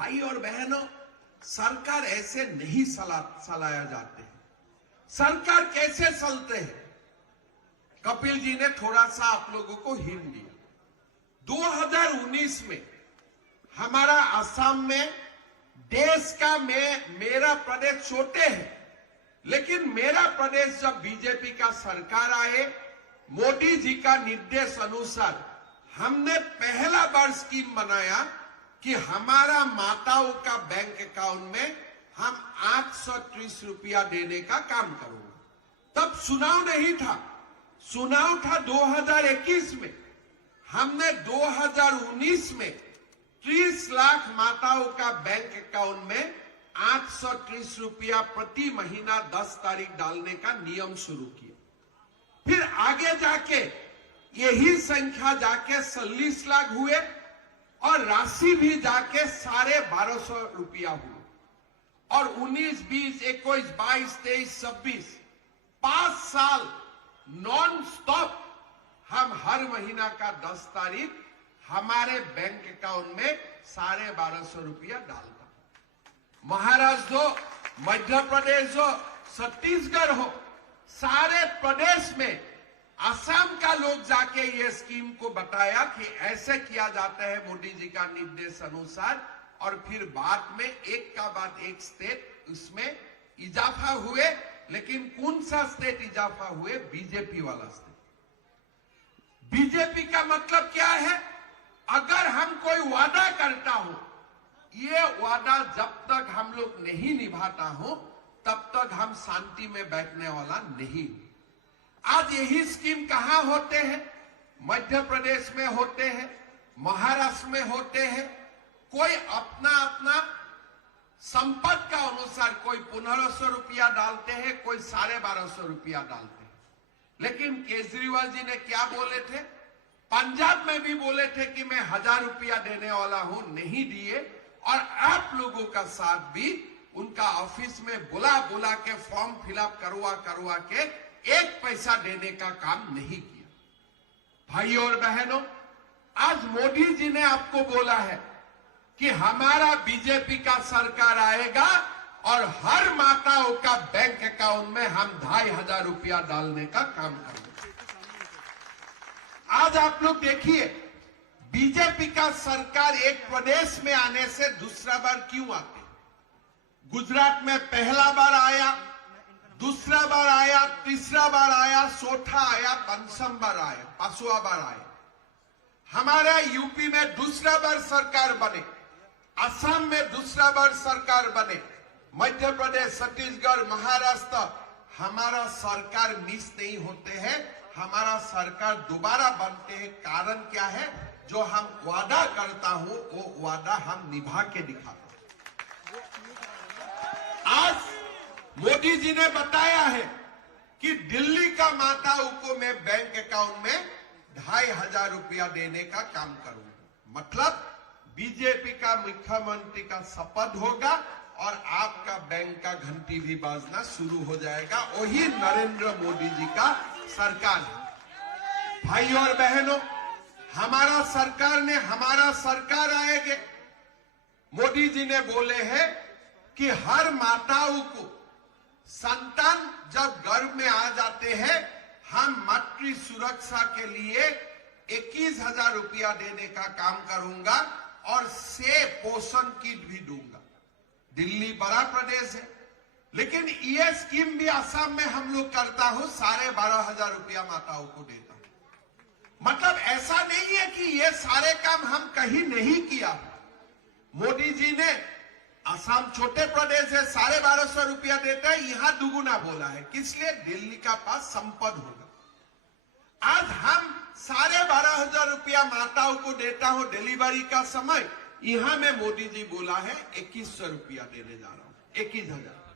भाई और बहनों, सरकार ऐसे नहीं चलाया जाते हैं। सरकार कैसे चलते हैं? कपिल जी ने थोड़ा सा आप लोगों को हिंट दिया। 2019 में हमारा असम में देश का मेरा प्रदेश छोटे है, लेकिन मेरा प्रदेश जब बीजेपी का सरकार आए, मोदी जी का निर्देश अनुसार हमने पहला बार स्कीम बनाया कि हमारा माताओं का बैंक अकाउंट में हम 830 रुपया देने का काम करूंगा। तब चुनाव नहीं था, चुनाव था 2021 में। हमने 2019 में 30 लाख माताओं का बैंक अकाउंट में 830 रुपया प्रति महीना 10 तारीख डालने का नियम शुरू किया। फिर आगे जाके यही संख्या जाके 40 लाख हुए और राशि भी जाके 1250 रुपया हुई। और 19, 20, 21, 22, 23, 26 5 साल नॉन स्टॉप हम हर महीना का 10 तारीख हमारे बैंक अकाउंट में 1250 रुपया डालता। महाराष्ट्र हो, मध्य प्रदेश हो, छत्तीसगढ़ हो, सारे प्रदेश में असम का लोग जाके ये स्कीम को बताया कि ऐसे किया जाता है मोदी जी का निर्देश अनुसार। और फिर बाद में एक का बाद एक स्टेट उसमें इजाफा हुए, लेकिन कौन सा स्टेट इजाफा हुए? बीजेपी वाला स्टेट। बीजेपी का मतलब क्या है? अगर हम कोई वादा करता हो, ये वादा जब तक हम लोग नहीं निभाता हो तब तक हम शांति में बैठने वाला नहीं। आज यही स्कीम कहां होते हैं? मध्य प्रदेश में होते हैं, महाराष्ट्र में होते हैं। कोई अपना अपना संपत्ति का अनुसार कोई 1500 रुपया डालते हैं, कोई 1250 रुपया डालते हैं। लेकिन केजरीवाल जी ने क्या बोले थे? पंजाब में भी बोले थे कि मैं 1000 रुपया देने वाला हूं, नहीं दिए। और आप लोगों का साथ भी उनका ऑफिस में बुला के फॉर्म फिलअप करवा के 1 पैसा देने का काम नहीं किया। भाई और बहनों, आज मोदी जी ने आपको बोला है कि हमारा बीजेपी का सरकार आएगा और हर माताओं का बैंक अकाउंट में हम 2500 रुपया डालने का काम करेंगे। आज आप लोग देखिए, बीजेपी का सरकार एक प्रदेश में आने से दूसरा बार क्यों आते? गुजरात में पहला बार आया, दूसरा बार आया, तीसरा बार आया, चौथा आया, पंचम बार आया, 5वां बार आया। हमारा यूपी में दूसरा बार सरकार बने, असम में दूसरा बार सरकार बने, मध्य प्रदेश, छत्तीसगढ़, महाराष्ट्र, हमारा सरकार मिस नहीं होते हैं, हमारा सरकार दोबारा बनते हैं। कारण क्या है? जो हम वादा करता हूं वो वादा हम निभा के दिखाते। आज मोदी जी ने बताया है कि दिल्ली का माताओं को मैं बैंक अकाउंट में 2500 रुपया देने का काम करूंगा। मतलब बीजेपी का मुख्यमंत्री का शपथ होगा और आपका बैंक का घंटी भी बाजना शुरू हो जाएगा। वही नरेंद्र मोदी जी का सरकार है। भाई और बहनों, हमारा सरकार आएगी। मोदी जी ने बोले हैं कि हर माताओं को संतान जब गर्भ में आ जाते हैं, हम मातृ सुरक्षा के लिए 21,000 रुपया देने का काम करूंगा और 6 पोषण किट भी दूंगा। दिल्ली बड़ा प्रदेश है, लेकिन ये स्कीम भी असम में हम लोग करता हूं, 12,500 रुपया माताओं को देता हूं। मतलब ऐसा नहीं है कि ये सारे काम हम कहीं नहीं किया। मोदी जी ने असम छोटे प्रदेश है, 1250 रुपया देता है, यहां दुगुना बोला है। किस लिए? दिल्ली का पास संपद होगा। आज हम 12,500 रुपया माताओं को देता हूं डिलीवरी का समय, यहां में मोदी जी बोला है 2100 रुपया देने जा रहा हूं, 21,000।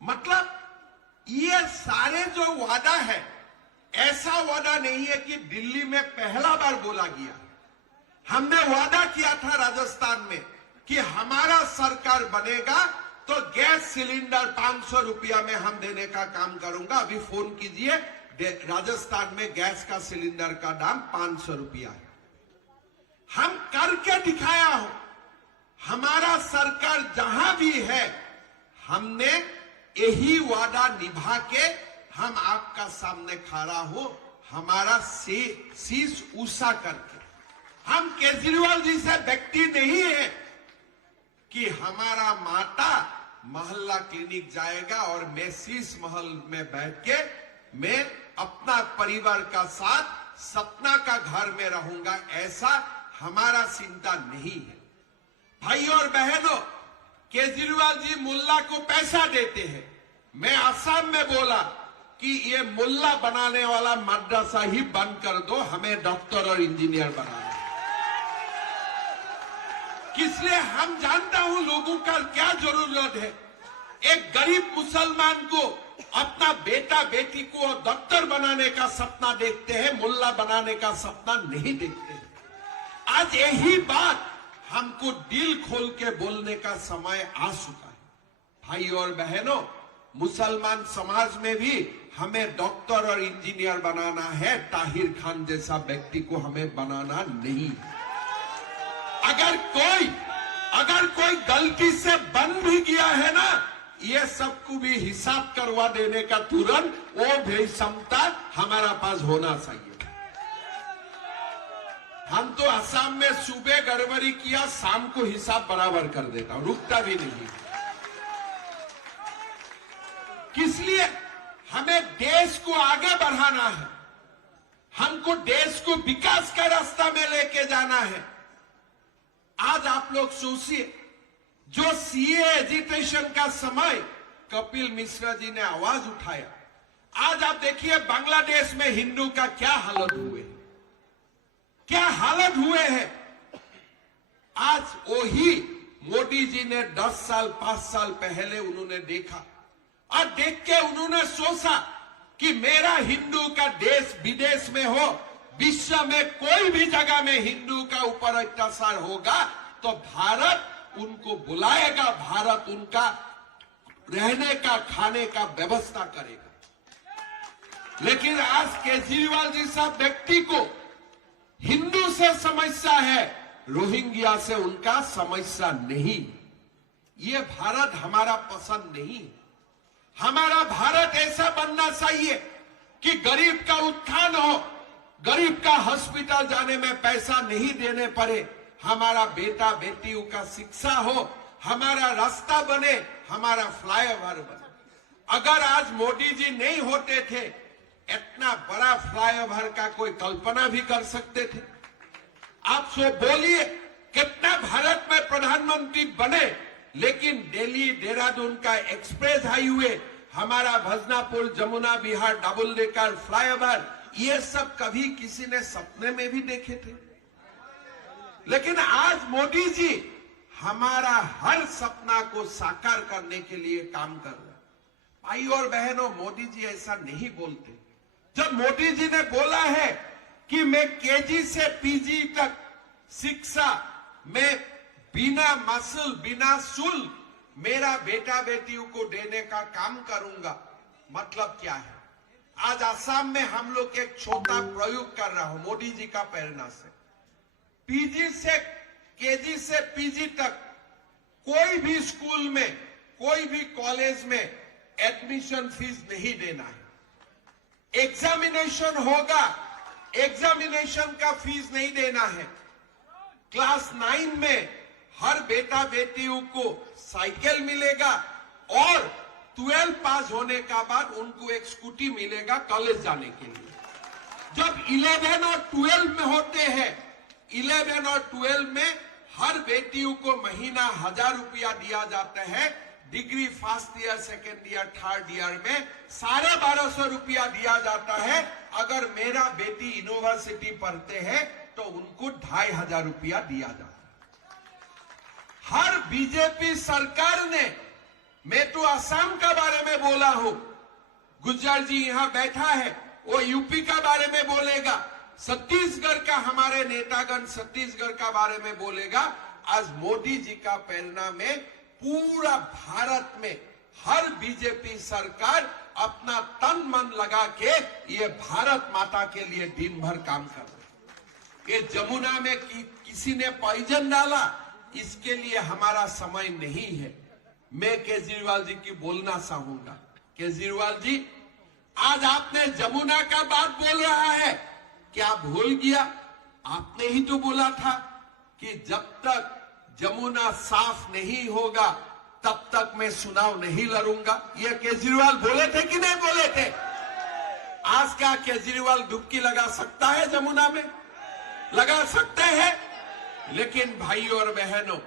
मतलब ये सारे जो वादा है, ऐसा वादा नहीं है कि दिल्ली में पहला बार बोला गया। हमने वादा किया था राजस्थान में कि हमारा सरकार बनेगा तो गैस सिलेंडर 500 रुपया में हम देने का काम करूंगा। अभी फोन कीजिए, राजस्थान में गैस का सिलेंडर का दाम 500 रुपया है। हम करके दिखाया हो। हमारा सरकार जहां भी है, हमने यही वादा निभा के हम आपका सामने खड़ा हो, हमारा शीश ऊंचा करके। हम केजरीवाल जी से व्यक्ति नहीं है कि हमारा माता मोहल्ला क्लिनिक जाएगा और मैं शीश महल में बैठ के मैं अपना परिवार का साथ सपना का घर में रहूंगा, ऐसा हमारा चिंता नहीं है। भाई और बहनों, केजरीवाल जी मुल्ला को पैसा देते हैं। मैं असम में बोला कि ये मुल्ला बनाने वाला मदरसा ही बंद कर दो, हमें डॉक्टर और इंजीनियर बनाना। इसलिए हम जानता हूं लोगों का क्या जरूरत है। एक गरीब मुसलमान को अपना बेटा बेटी को डॉक्टर बनाने का सपना देखते हैं, मुल्ला बनाने का सपना नहीं देखते। आज यही बात हमको दिल खोल के बोलने का समय आ चुका है। भाई और बहनों, मुसलमान समाज में भी हमें डॉक्टर और इंजीनियर बनाना है, ताहिर खान जैसा व्यक्ति को हमें बनाना नहीं। अगर कोई गलती से बन भी गया है ना, ये सबको भी हिसाब करवा देने का तुरंत वो भी क्षमता हमारा पास होना चाहिए। हम तो असम में सुबह गड़बड़ी किया, शाम को हिसाब बराबर कर देता हूं, रुकता भी नहीं। किसलिए? हमें देश को आगे बढ़ाना है, हमको देश को विकास का रास्ता में लेके जाना है। आज आप लोग सोचिए, जो सीए एजिटेशन का समय कपिल मिश्रा जी ने आवाज उठाया, आज आप देखिए बांग्लादेश में हिंदू का क्या हालत हुए, क्या हालत हुए हैं। आज वही मोदी जी ने 10 साल 5 साल पहले उन्होंने देखा और देख के उन्होंने सोचा कि मेरा हिंदू का देश विदेश में हो, विश्व में कोई भी जगह में हिंदू का ऊपर अत्याचार होगा तो भारत उनको बुलाएगा, भारत उनका रहने का खाने का व्यवस्था करेगा। लेकिन आज केजरीवाल जी साहब व्यक्ति को हिंदू से समस्या है, रोहिंग्या से उनका समस्या नहीं। ये भारत हमारा पसंद नहीं। हमारा भारत ऐसा बनना चाहिए कि गरीब का उत्थान हो, गरीब का हॉस्पिटल जाने में पैसा नहीं देने पड़े, हमारा बेटा बेटियों का शिक्षा हो, हमारा रास्ता बने, हमारा फ्लाईओवर बने। अगर आज मोदी जी नहीं होते थे, इतना बड़ा फ्लाईओवर का कोई कल्पना भी कर सकते थे? आप सो बोलिए, कितना भारत में प्रधानमंत्री बने, लेकिन दिल्ली देहरादून का एक्सप्रेस हाईवे, हमारा Bhajanpura Jamuna Vihar double decker flyover, ये सब कभी किसी ने सपने में भी देखे थे? लेकिन आज मोदी जी हमारा हर सपना को साकार करने के लिए काम कर रहे हैं। भाई और बहनों, मोदी जी ऐसा नहीं बोलते। जब मोदी जी ने बोला है कि मैं केजी से पीजी तक शिक्षा में बिना मसल बिना शुल्क मेरा बेटा बेटियों को देने का काम करूंगा, मतलब क्या है? आज असम में हम लोग एक छोटा प्रयोग कर रहा हूं मोदी जी का प्रेरणा से। पीजी से केजी से पीजी तक कोई भी स्कूल में, कोई भी कॉलेज में एडमिशन फीस नहीं देना है। एग्जामिनेशन होगा, एग्जामिनेशन का फीस नहीं देना है। क्लास 9 में हर बेटा बेटियों को साइकिल मिलेगा और 12 पास होने का बाद उनको एक स्कूटी मिलेगा कॉलेज जाने के लिए। जब 11 और 12 में होते हैं, 11 और 12 में हर बेटियों को महीना 1000 रुपया दिया जाता है। Degree first year, second year, third year में 1250 रुपया दिया जाता है। अगर मेरा बेटी यूनिवर्सिटी पढ़ते हैं तो उनको 2500 रुपया दिया जाता है। हर बीजेपी सरकार ने, मैं तो असम का बारे में बोला हूं, गुज्जर जी यहां बैठा है, वो यूपी का बारे में बोलेगा, छत्तीसगढ़ का हमारे नेतागण छत्तीसगढ़ का बारे में बोलेगा। आज मोदी जी का प्रेरणा में पूरा भारत में हर बीजेपी सरकार अपना तन मन लगा के ये भारत माता के लिए दिन भर काम कर रही है। ये जमुना में किसी ने पॉइजन डाला, इसके लिए हमारा समय नहीं है। मैं केजरीवाल जी की बोलना चाहूंगा, केजरीवाल जी, आज आपने जमुना का बात बोल रहा है, क्या भूल गया? आपने ही तो बोला था कि जब तक जमुना साफ नहीं होगा तब तक मैं चुनाव नहीं लड़ूंगा। ये केजरीवाल बोले थे कि नहीं बोले थे? आज क्या केजरीवाल डुबकी लगा सकता है जमुना में? लगा सकते हैं। लेकिन भाइयों और बहनों,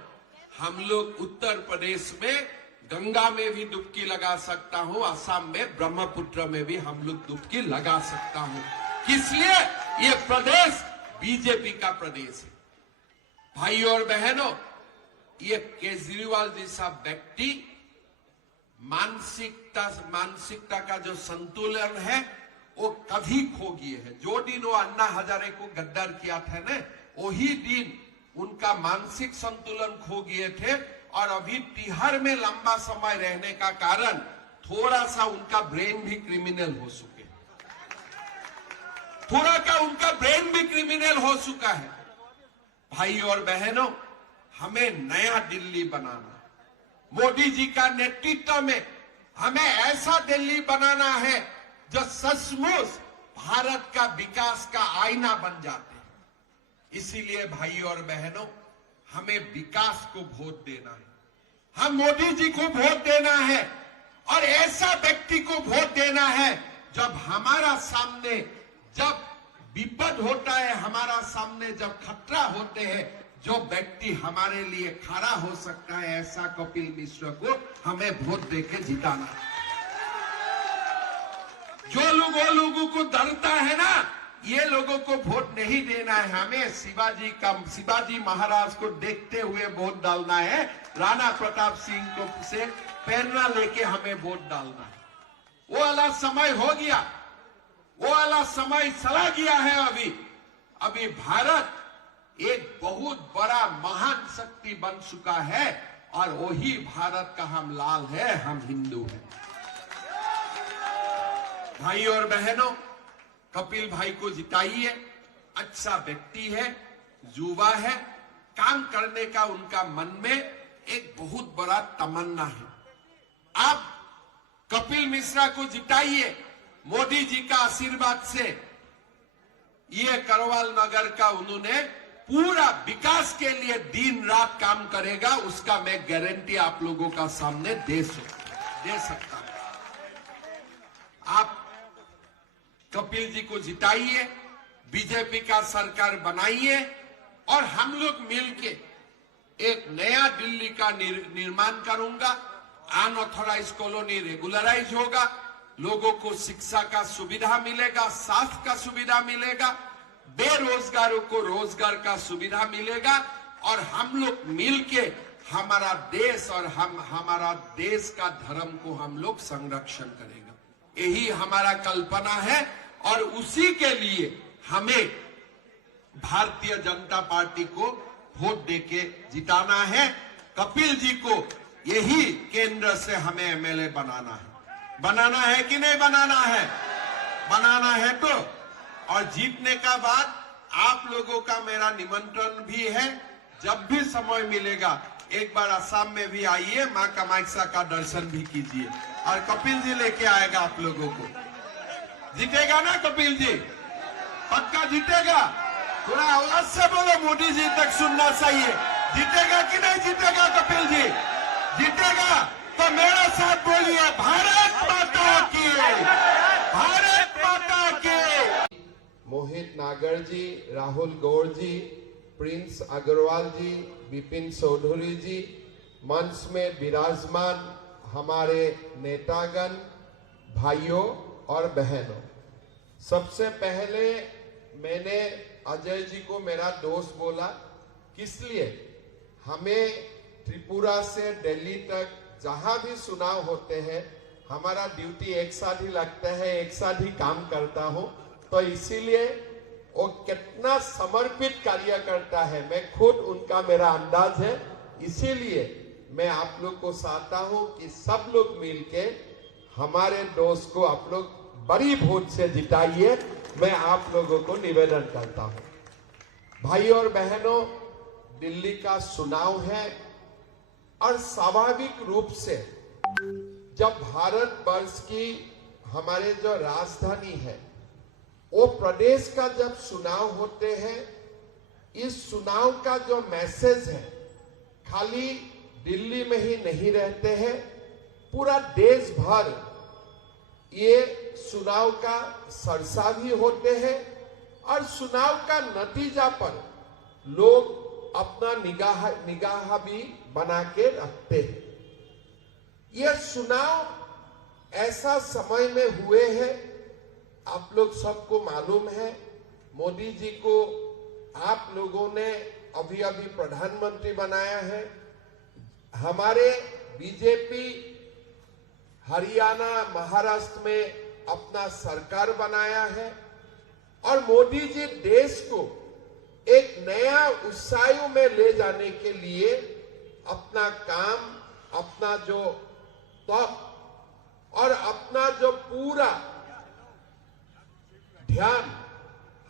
हम लोग उत्तर प्रदेश में गंगा में भी डुबकी लगा सकता हूं, असम में ब्रह्मपुत्र में भी हम लोग डुबकी लगा सकता हूं। इसलिए ये प्रदेश बीजेपी का प्रदेश है। भाइयों और बहनों, ये केजरीवाल जैसा व्यक्ति मानसिकता का जो संतुलन है वो कभी खो गए है। जो दिन वो अन्ना हजारे को गद्दार किया था ना, वही दिन उनका मानसिक संतुलन खो गए थे। और अभी तिहाड़ में लंबा समय रहने का कारण थोड़ा सा उनका ब्रेन भी क्रिमिनल हो चुके, थोड़ा का उनका ब्रेन भी क्रिमिनल हो चुका है। भाई और बहनों, हमें नया दिल्ली बनाना, मोदी जी का नेतृत्व में हमें ऐसा दिल्ली बनाना है जो सचमुच भारत का विकास का आईना बन जाते हैं। इसीलिए भाई और बहनों, हमें विकास को वोट देना है, हम मोदी जी को वोट देना है और ऐसा व्यक्ति को वोट देना है जब हमारा सामने जब विपद होता है, हमारा सामने जब खतरा होते हैं, जो व्यक्ति हमारे लिए खड़ा हो सकता है, ऐसा कपिल मिश्रा को हमें वोट देके जिताना है। जो लोगों को डरता है ना, ये लोगों को वोट नहीं देना है। हमें शिवाजी महाराज को देखते हुए वोट डालना है, राणा प्रताप सिंह को से प्रेरणा लेके हमें वोट डालना है। वो वाला समय हो गया, वो वाला समय चला गया है। अभी भारत एक बहुत बड़ा महान शक्ति बन चुका है और वही भारत का हम लाल है, हम हिंदू हैं। भाई और बहनों, कपिल भाई को जिताइए। अच्छा व्यक्ति है, युवा है, काम करने का उनका मन में एक बहुत बड़ा तमन्ना है। आप कपिल मिश्रा को जिताइए। मोदी जी का आशीर्वाद से ये करवाल नगर का उन्होंने पूरा विकास के लिए दिन रात काम करेगा, उसका मैं गारंटी आप लोगों का सामने दे सकता हूं। आप कपिल जी को जिताइए, बीजेपी का सरकार बनाइए और हम लोग मिलके एक नया दिल्ली का निर्माण करूंगा। अनऑथराइज कॉलोनी रेगुलराइज होगा, लोगों को शिक्षा का सुविधा मिलेगा, स्वास्थ्य का सुविधा मिलेगा, बेरोजगारों को रोजगार का सुविधा मिलेगा और हम लोग मिलके हमारा देश और हमारा देश का धर्म को हम लोग संरक्षण करेगा। यही हमारा कल्पना है और उसी के लिए हमें भारतीय जनता पार्टी को वोट देके जिताना है। कपिल जी को यही केंद्र से हमें एमएलए बनाना है कि नहीं बनाना है? बनाना है तो। और जीतने का बाद आप लोगों का मेरा निमंत्रण भी है, जब भी समय मिलेगा एक बार असम में भी आइए, मां कामाख्या का दर्शन भी कीजिए और कपिल जी लेके आएगा आप लोगों को। जीतेगा ना कपिल जी? पक्का जीतेगा? थोड़ा आवाज से बोलो, मोदी जी तक सुनना चाहिए। जीतेगा कि नहीं जीतेगा कपिल जी? जीतेगा तो मेरे साथ बोलिए, भारत माता की, भारत माता की। मोहित नागर जी, राहुल गौड़ जी, प्रिंस अग्रवाल जी, विपिन चौधरी जी, मंच में विराजमान हमारे नेतागण, भाइयों और बहनों, सबसे पहले मैंने अजय जी को मेरा दोस्त बोला, किसलिए हमें त्रिपुरा से दिल्ली तक जहां भी चुनाव होते हैं हमारा ड्यूटी एक साथ ही लगता है, एक साथ ही काम करता हूं, तो इसीलिए वो कितना समर्पित कार्य करता है मैं खुद उनका मेरा अंदाज है। इसीलिए मैं आप लोग को चाहता हूं कि सब लोग मिलके हमारे दोस्त को आप लोग बड़ी वोट से जिताइए, मैं आप लोगों को निवेदन करता हूं। भाई और बहनों, दिल्ली का चुनाव है और स्वाभाविक रूप से जब भारतवर्ष की हमारे जो राजधानी है वो प्रदेश का जब चुनाव होते हैं, इस चुनाव का जो मैसेज है खाली दिल्ली में ही नहीं रहते हैं, पूरा देश भर ये चुनाव का चर्चा भी होते हैं और चुनाव का नतीजा पर लोग अपना निगाह भी बना के रखते हैं। ये चुनाव ऐसा समय में हुए हैं, आप लोग सबको मालूम है, मोदी जी को आप लोगों ने अभी अभी प्रधानमंत्री बनाया है। हमारे बीजेपी हरियाणा महाराष्ट्र में अपना सरकार बनाया है और मोदी जी देश को एक नया ऊंचाइयों में ले जाने के लिए अपना काम, अपना जो तप और अपना जो पूरा ध्यान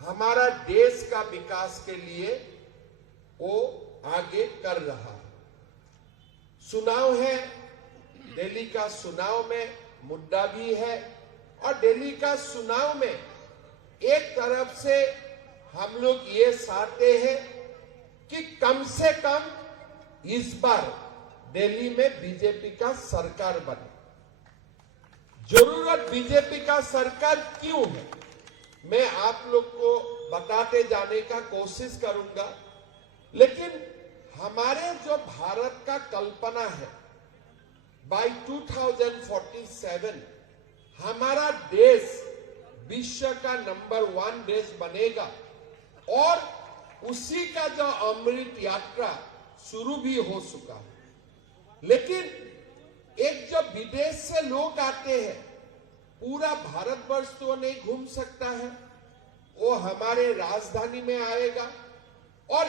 हमारा देश का विकास के लिए वो आगे कर रहा है। चुनाव है, दिल्ली का चुनाव में मुद्दा भी है और दिल्ली का चुनाव में एक तरफ से हम लोग ये चाहते हैं कि कम से कम इस बार दिल्ली में बीजेपी का सरकार बने। जरूरत बीजेपी का सरकार क्यों है, मैं आप लोग को बताते जाने का कोशिश करूंगा, लेकिन हमारे जो भारत का कल्पना है बाय 2047 हमारा देश विश्व का नंबर 1 देश बनेगा और उसी का जो अमृत यात्रा शुरू भी हो चुका है। लेकिन एक जो विदेश से लोग आते हैं, पूरा भारतवर्ष तो नहीं घूम सकता है, वो हमारे राजधानी में आएगा और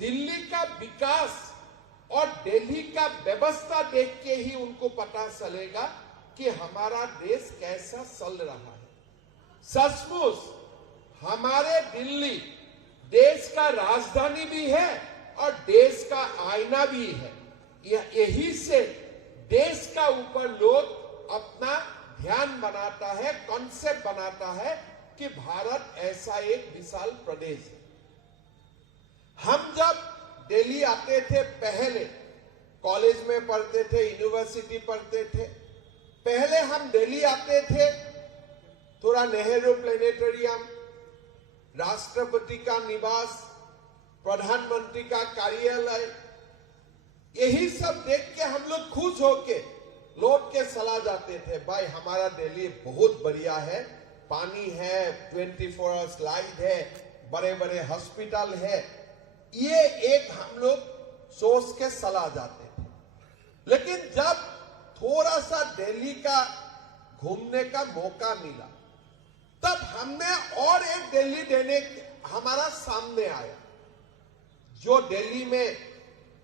दिल्ली का विकास और दिल्ली का व्यवस्था देख के ही उनको पता चलेगा कि हमारा देश कैसा चल रहा है। सचमुच हमारे दिल्ली देश का राजधानी भी है और देश का आईना भी है। यही से देश का ऊपर लोग अपना ध्यान बनाता है, कॉन्सेप्ट बनाता है कि भारत ऐसा एक विशाल प्रदेश है। हम जब दिल्ली आते थे, पहले कॉलेज में पढ़ते थे, यूनिवर्सिटी पढ़ते थे, पहले हम दिल्ली आते थे, थोड़ा नेहरू प्लेनेटोरियम, राष्ट्रपति का निवास, प्रधानमंत्री का कार्यालय, यही सब देख के हम लोग खुश होके लौट के चला जाते थे। भाई हमारा दिल्ली बहुत बढ़िया है, पानी है, 24 आवर्स लाइट है, बड़े बड़े हॉस्पिटल है, ये एक हम लोग सोच के चला जाते थे। लेकिन जब थोड़ा सा दिल्ली का घूमने का मौका मिला, तब हमने और एक दिल्ली देने हमारा सामने आया। जो दिल्ली में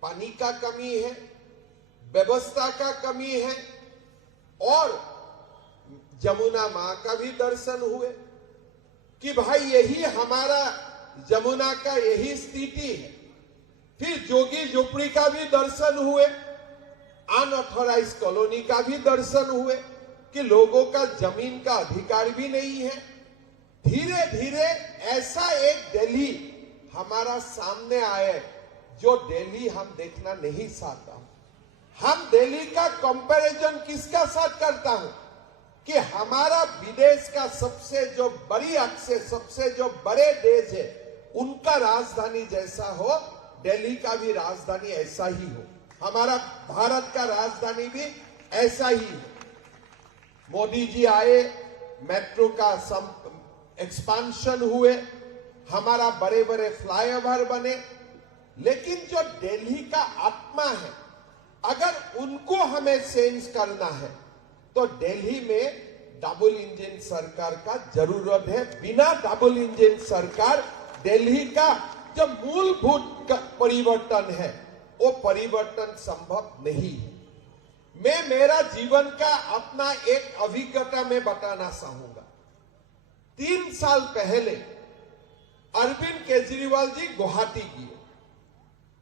पानी का कमी है, व्यवस्था का कमी है और जमुना मां का भी दर्शन हुए कि भाई यही हमारा जमुना का यही स्थिति है। फिर जोगी झोपड़ी का भी दर्शन हुए, अनऑथोराइज कॉलोनी का भी दर्शन हुए कि लोगों का जमीन का अधिकार भी नहीं है। धीरे धीरे ऐसा एक दिल्ली हमारा सामने आए जो दिल्ली हम देखना नहीं चाहता। हम दिल्ली का कंपैरिजन किसका साथ करता हूं कि हमारा विदेश का सबसे जो बड़ी अक्ष, सबसे जो बड़े देश है, उनका राजधानी जैसा हो, दिल्ली का भी राजधानी ऐसा ही हो, हमारा भारत का राजधानी भी ऐसा ही हो। मोदी जी आए, मेट्रो का एक्सपांशन हुए, हमारा बड़े बड़े फ्लाईओवर बने, लेकिन जो दिल्ली का आत्मा है, अगर उनको हमें चेंज करना है तो दिल्ली में डबल इंजन सरकार का जरूरत है। बिना डबल इंजन सरकार दिल्ली का जो मूलभूत परिवर्तन है वो परिवर्तन संभव नहीं है। मैं मेरा जीवन का अपना एक अभिज्ञता में बताना चाहूंगा। 3 साल पहले अरविंद केजरीवाल जी गुवाहाटी गए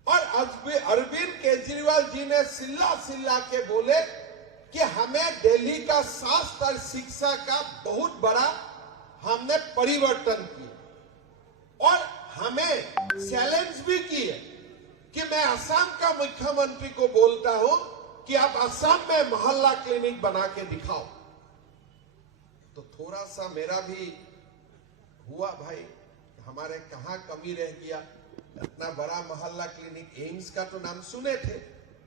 और अरविंद केजरीवाल जी ने सिल्ला सिल्ला के बोले कि हमें दिल्ली का स्वास्थ्य और शिक्षा का बहुत बड़ा हमने परिवर्तन किया और हमें चैलेंज भी किए कि मैं असम का मुख्यमंत्री को बोलता हूं कि आप असम में मोहल्ला क्लिनिक बना के दिखाओ। तो थोड़ा सा मेरा भी हुआ भाई, हमारे कहां कमी रह गया। इतना बड़ा मोहल्ला क्लिनिक, एम्स का तो नाम सुने थे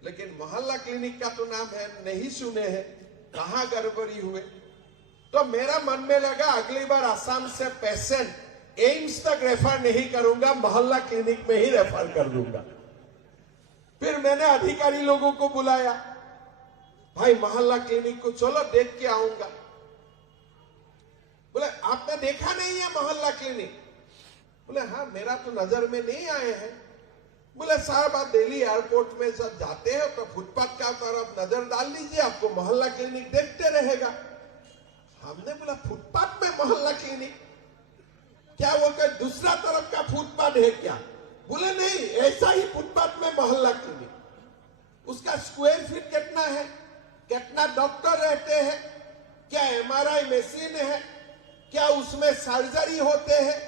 लेकिन मोहल्ला क्लिनिक का तो नाम है नहीं सुने हैं, कहां गड़बड़ी हुए। तो मेरा मन में लगा अगली बार असम से पेशेंट एम्स तक रेफर नहीं करूंगा, मोहल्ला क्लिनिक में ही रेफर कर दूंगा। फिर मैंने अधिकारी लोगों को बुलाया, भाई मोहल्ला क्लिनिक को चलो देख के आऊंगा। बोले आपने देखा नहीं है मोहल्ला क्लिनिक? बोले हाँ मेरा तो नजर में नहीं आए हैं। बोले साहब आप दिल्ली एयरपोर्ट में जब जाते हैं तो फुटपाथ का तरफ नजर डाल लीजिए, आपको मोहल्ला क्लिनिक देखते रहेगा। हमने बोला फुटपाथ में मोहल्ला क्लिनिक, क्या वो कोई दूसरा तरफ का फुटपाथ है क्या? बोले नहीं, ऐसा ही फुटपाथ में मोहल्ला क्लिनिक। उसका स्क्वायर फीट कितना है, कितना डॉक्टर रहते हैं, क्या एमआरआई मशीन है, क्या उसमें सर्जरी होते हैं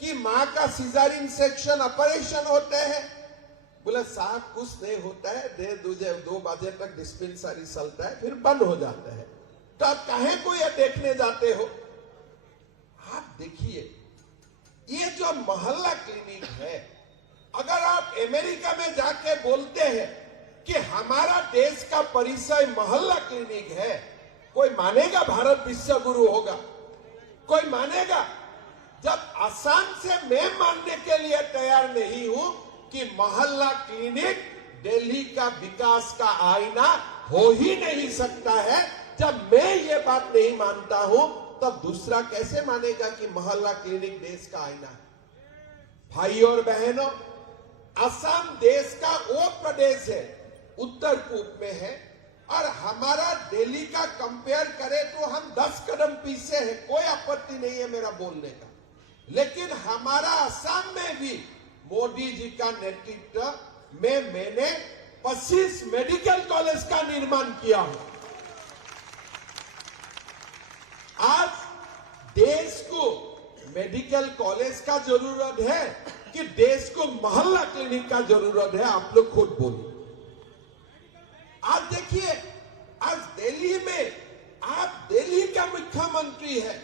कि मां का सीजरियन सेक्शन ऑपरेशन होते हैं? बोले साहब कुछ नहीं होता है, 2 बजे तक डिस्पेंसरी चलता है फिर बंद हो जाता है। तो आप काहे को ये देखने जाते हो? आप देखिए ये जो मोहल्ला क्लिनिक है, अगर आप अमेरिका में जाके बोलते हैं कि हमारा देश का परिचय मोहल्ला क्लिनिक है, कोई मानेगा भारत विश्व गुरु होगा? कोई मानेगा? जब असम से मैं मानने के लिए तैयार नहीं हूं कि मोहल्ला क्लिनिक दिल्ली का विकास का आईना हो ही नहीं सकता है, जब मैं ये बात नहीं मानता हूं तब दूसरा कैसे मानेगा कि मोहल्ला क्लिनिक देश का आईना है? भाई और बहनों, असम देश का वो प्रदेश है, उत्तर पूर्व में है, और हमारा दिल्ली का कंपेयर करें तो हम 10 कदम पीछे हैं। कोई आपत्ति नहीं है मेरा बोलने का, लेकिन हमारा असम में भी मोदी जी का नेतृत्व में मैंने 25 मेडिकल कॉलेज का निर्माण किया हूं। आज देश को मेडिकल कॉलेज का जरूरत है कि देश को मोहल्ला क्लिनिक का जरूरत है? आप लोग खुद बोलिए। आज देखिए, आज दिल्ली में आप दिल्ली का मुख्यमंत्री है,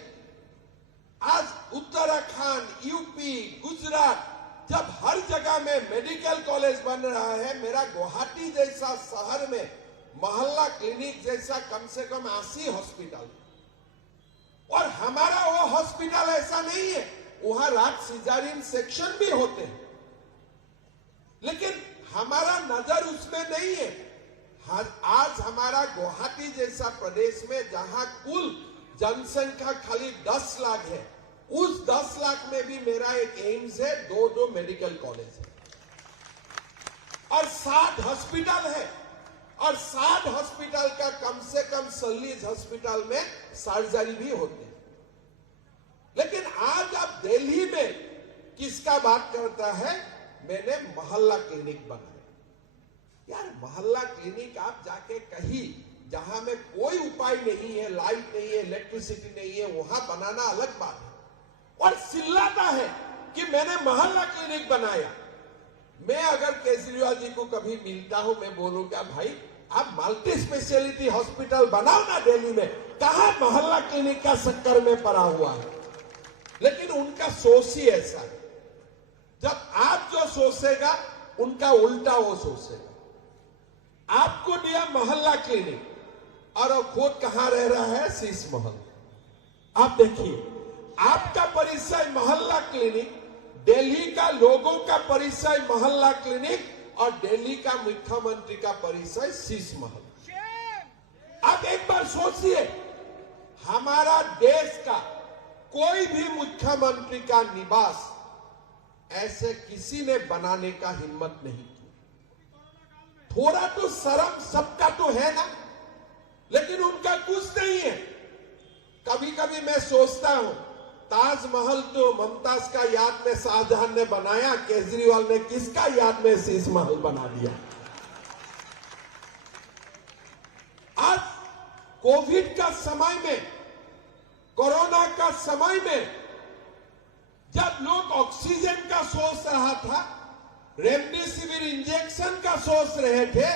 आज उत्तराखंड, यूपी, गुजरात, जब हर जगह में मेडिकल कॉलेज बन रहा है, मेरा गुवाहाटी जैसा शहर में मोहल्ला क्लिनिक जैसा कम से कम 80 हॉस्पिटल, और हमारा वो हॉस्पिटल ऐसा नहीं है, वहां रात सिजारियन सेक्शन भी होते हैं, लेकिन हमारा नजर उसमें नहीं है। आज हमारा गुवाहाटी जैसा प्रदेश में जहां कुल जनसंख्या खाली 10 लाख है, उस 10 लाख में भी मेरा एक एम्स है, 2 मेडिकल कॉलेज है और 7 हॉस्पिटल है, और 7 हॉस्पिटल का कम से कम 40 हॉस्पिटल में सर्जरी भी होती है। लेकिन आज आप दिल्ली में किसका बात करता है? मैंने मोहल्ला क्लिनिक बनाया। यार मोहल्ला क्लिनिक आप जाके कहीं जहां में कोई उपाय नहीं है, लाइट नहीं है, इलेक्ट्रिसिटी नहीं है, वहां बनाना अलग बात है, और चिल्लाता है कि मैंने मोहल्ला क्लिनिक बनाया। मैं अगर केजरीवाल जी को कभी मिलता हूं, मैं बोलूंगा भाई आप मल्टी स्पेशलिटी हॉस्पिटल बनाओ ना दिल्ली में, कहां मोहल्ला क्लिनिक का चक्कर में पड़ा हुआ है। लेकिन उनका सोच ही ऐसा है, जब आप जो सोचेगा उनका उल्टा वो सोचेगा। आपको दिया मोहल्ला क्लिनिक और वो खुद कहां रह रहा है? शीश महल। आप देखिए, आपका परिचय मोहल्ला क्लिनिक, दिल्ली का लोगों का परिचय मोहल्ला क्लिनिक, और दिल्ली का मुख्यमंत्री का परिचय शीश महल। आप एक बार सोचिए, हमारा देश का कोई भी मुख्यमंत्री का निवास ऐसे किसी ने बनाने का हिम्मत नहीं की। थोड़ा तो शर्म सबका तो है ना, लेकिन उनका कुछ नहीं है। कभी कभी मैं सोचता हूं ताजमहल तो मुमताज का याद में शाहजहां ने बनाया, केजरीवाल ने किसका याद में शीश महल बना दिया। आज कोविड का समय में, कोरोना का समय में जब लोग ऑक्सीजन का सोच रहा था, रेमडेसिविर इंजेक्शन का सोच रहे थे,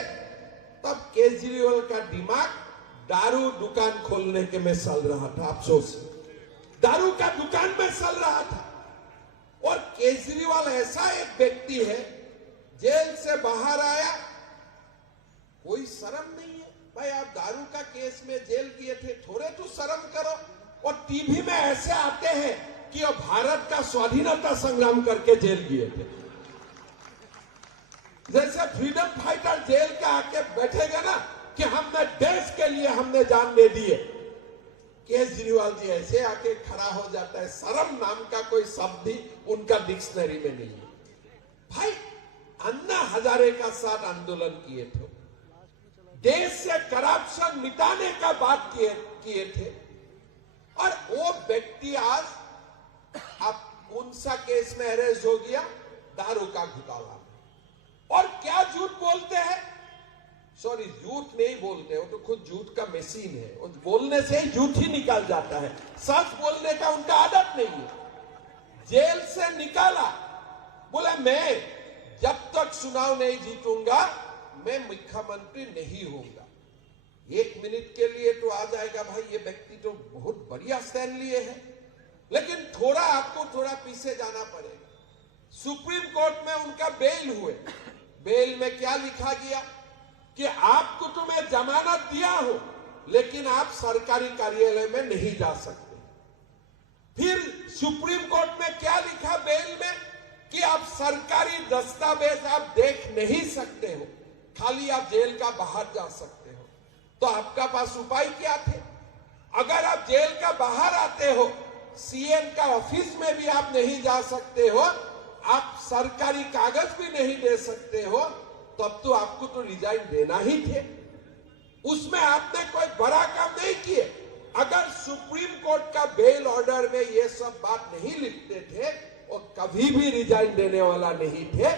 तब केजरीवाल का दिमाग दारू दुकान खोलने के में चल रहा था। अफसोस, दारू का दुकान में चल रहा था। और केजरीवाल ऐसा एक व्यक्ति है, जेल से बाहर आया, कोई शर्म नहीं है। भाई आप दारू का केस में जेल किए थे, थोड़े तो शर्म करो। और टीवी में ऐसे आते हैं कि वो भारत का स्वाधीनता संग्राम करके जेल किए थे, जैसे फ्रीडम फाइटर जेल के आके बैठेगा ना कि हमने देश के लिए हमने जान दे दिए। केजरीवाल जी ऐसे आके खड़ा हो जाता है, शर्म नाम का कोई शब्द ही उनका डिक्शनरी में नहीं है। भाई अन्ना हजारे का साथ आंदोलन किए थे, देश से करप्शन मिटाने का बात किए थे, और वो व्यक्ति आज अब कौन सा केस में अरेस्ट हो गया? दारू का घोटाला। और क्या झूठ बोलते हैं? सॉरी, झूठ नहीं बोलते, वो तो खुद झूठ का मशीन है, वो बोलने से ही झूठ ही निकल जाता है, सच बोलने का उनका आदत नहीं है। जेल से निकाला, बोला मैं जब तक चुनाव नहीं जीतूंगा मैं मुख्यमंत्री नहीं होऊंगा। 1 मिनट के लिए तो आ जाएगा, भाई ये व्यक्ति तो बहुत बढ़िया स्टैंड लिए है, लेकिन थोड़ा आपको थोड़ा पीछे जाना पड़ेगा। सुप्रीम कोर्ट में उनका बेल हुए, बेल में क्या लिखा गया कि आपको तो मैं जमानत दिया हूं, लेकिन आप सरकारी कार्यालय में नहीं जा सकते। फिर सुप्रीम कोर्ट में क्या लिखा बेल में कि आप सरकारी दस्तावेज आप देख नहीं सकते हो, खाली आप जेल का बाहर जा सकते हो। तो आपका पास उपाय क्या थे? अगर आप जेल का बाहर आते हो, सीएम का ऑफिस में भी आप नहीं जा सकते हो, आप सरकारी कागज भी नहीं दे सकते हो, तब तो आपको तो रिजाइन देना ही थे। उसमें आपने कोई बड़ा काम नहीं किए। अगर सुप्रीम कोर्ट का बेल ऑर्डर में ये सब बात नहीं लिखते थे, और कभी भी रिजाइन देने वाला नहीं थे,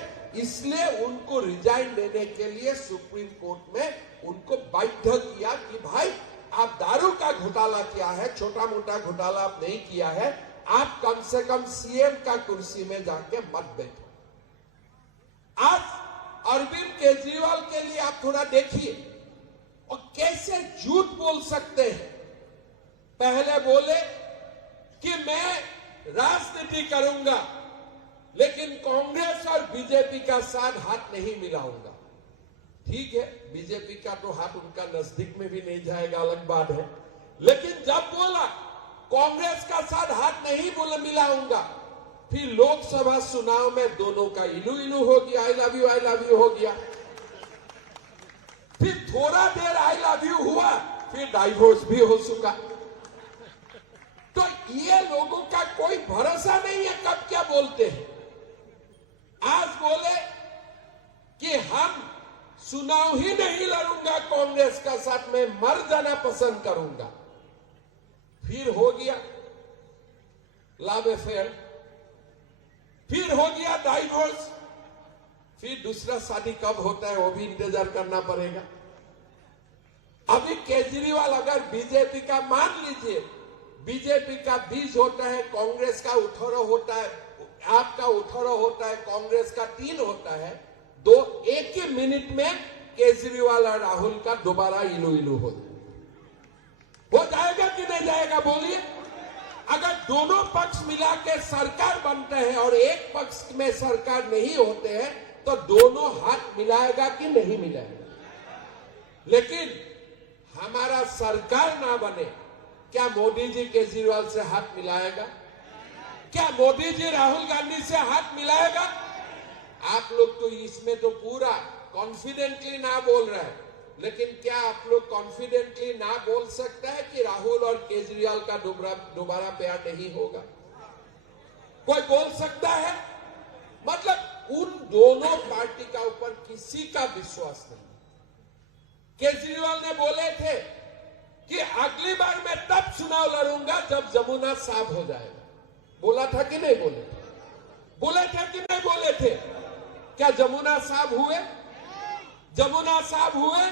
इसलिए उनको रिजाइन देने के लिए सुप्रीम कोर्ट में उनको बाध्य किया कि भाई आप दारू का घोटाला किया है, छोटा मोटा घोटाला आप नहीं किया है, आप कम से कम सीएम का कुर्सी में जाके मत बैठो। आज अरविंद केजरीवाल के लिए आप थोड़ा देखिए, और कैसे झूठ बोल सकते हैं। पहले बोले कि मैं राजनीति करूंगा, लेकिन कांग्रेस और बीजेपी का साथ हाथ नहीं मिलाऊंगा। ठीक है, बीजेपी का तो हाथ उनका नजदीक में भी नहीं जाएगा, अलग बात है। लेकिन जब बोला कांग्रेस का साथ हाथ नहीं मिलाऊंगा, फिर लोकसभा चुनाव में दोनों का इलू इलू हो गया, आई लव यू हो गया। फिर थोड़ा देर आई लव यू हुआ, फिर डाइवोर्स भी हो चुका। तो ये लोगों का कोई भरोसा नहीं है, कब क्या बोलते हैं। आज बोले कि हम चुनाव ही नहीं लड़ूंगा कांग्रेस का साथ, में मर जाना पसंद करूंगा। फिर हो गया लव अफेयर, फिर हो गया डाइवोर्स, फिर दूसरा शादी कब होता है वो भी इंतजार करना पड़ेगा। अभी केजरीवाल अगर बीजेपी का, मान लीजिए बीजेपी का 20 होता है, कांग्रेस का 18 होता है, आपका 18 होता है, कांग्रेस का 3 होता है, एक ही मिनट में केजरीवाल और राहुल का दोबारा इलू हो जाएगा कि नहीं जाएगा? बोलिए। अगर दोनों पक्ष मिला के सरकार बनते हैं और एक पक्ष में सरकार नहीं होते हैं, तो दोनों हाथ मिलाएगा कि नहीं मिलाएगा? लेकिन हमारा सरकार ना बने, क्या मोदी जी केजरीवाल से हाथ मिलाएगा? क्या मोदी जी राहुल गांधी से हाथ मिलाएगा? आप लोग तो इसमें तो पूरा कॉन्फिडेंटली ना बोल रहे हैं, लेकिन क्या आप लोग कॉन्फिडेंटली ना बोल सकता है कि राहुल और केजरीवाल का दोबारा प्यार नहीं होगा? कोई बोल सकता है? मतलब उन दोनों पार्टी का ऊपर किसी का विश्वास नहीं। केजरीवाल ने बोले थे कि अगली बार मैं तब चुनाव लड़ूंगा जब जमुना साफ हो जाएगा। बोला था कि नहीं बोले थे? बोले थे कि नहीं बोले थे? क्या जमुना साफ हुए? जमुना साफ हुए?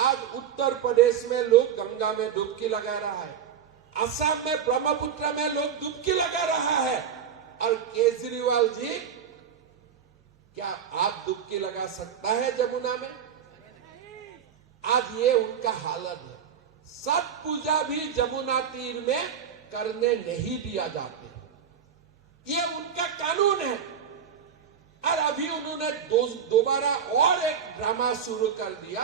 आज उत्तर प्रदेश में लोग गंगा में डुबकी लगा रहा है, असम में ब्रह्मपुत्र में लोग डुबकी लगा रहा है, और केजरीवाल जी, क्या आप डुबकी लगा सकता है जमुना में? आज ये उनका हालत है। छठ पूजा भी जमुना तीर में करने नहीं दिया जाते, ये उनका कानून है। और अभी उन्होंने दोबारा और एक ड्रामा शुरू कर दिया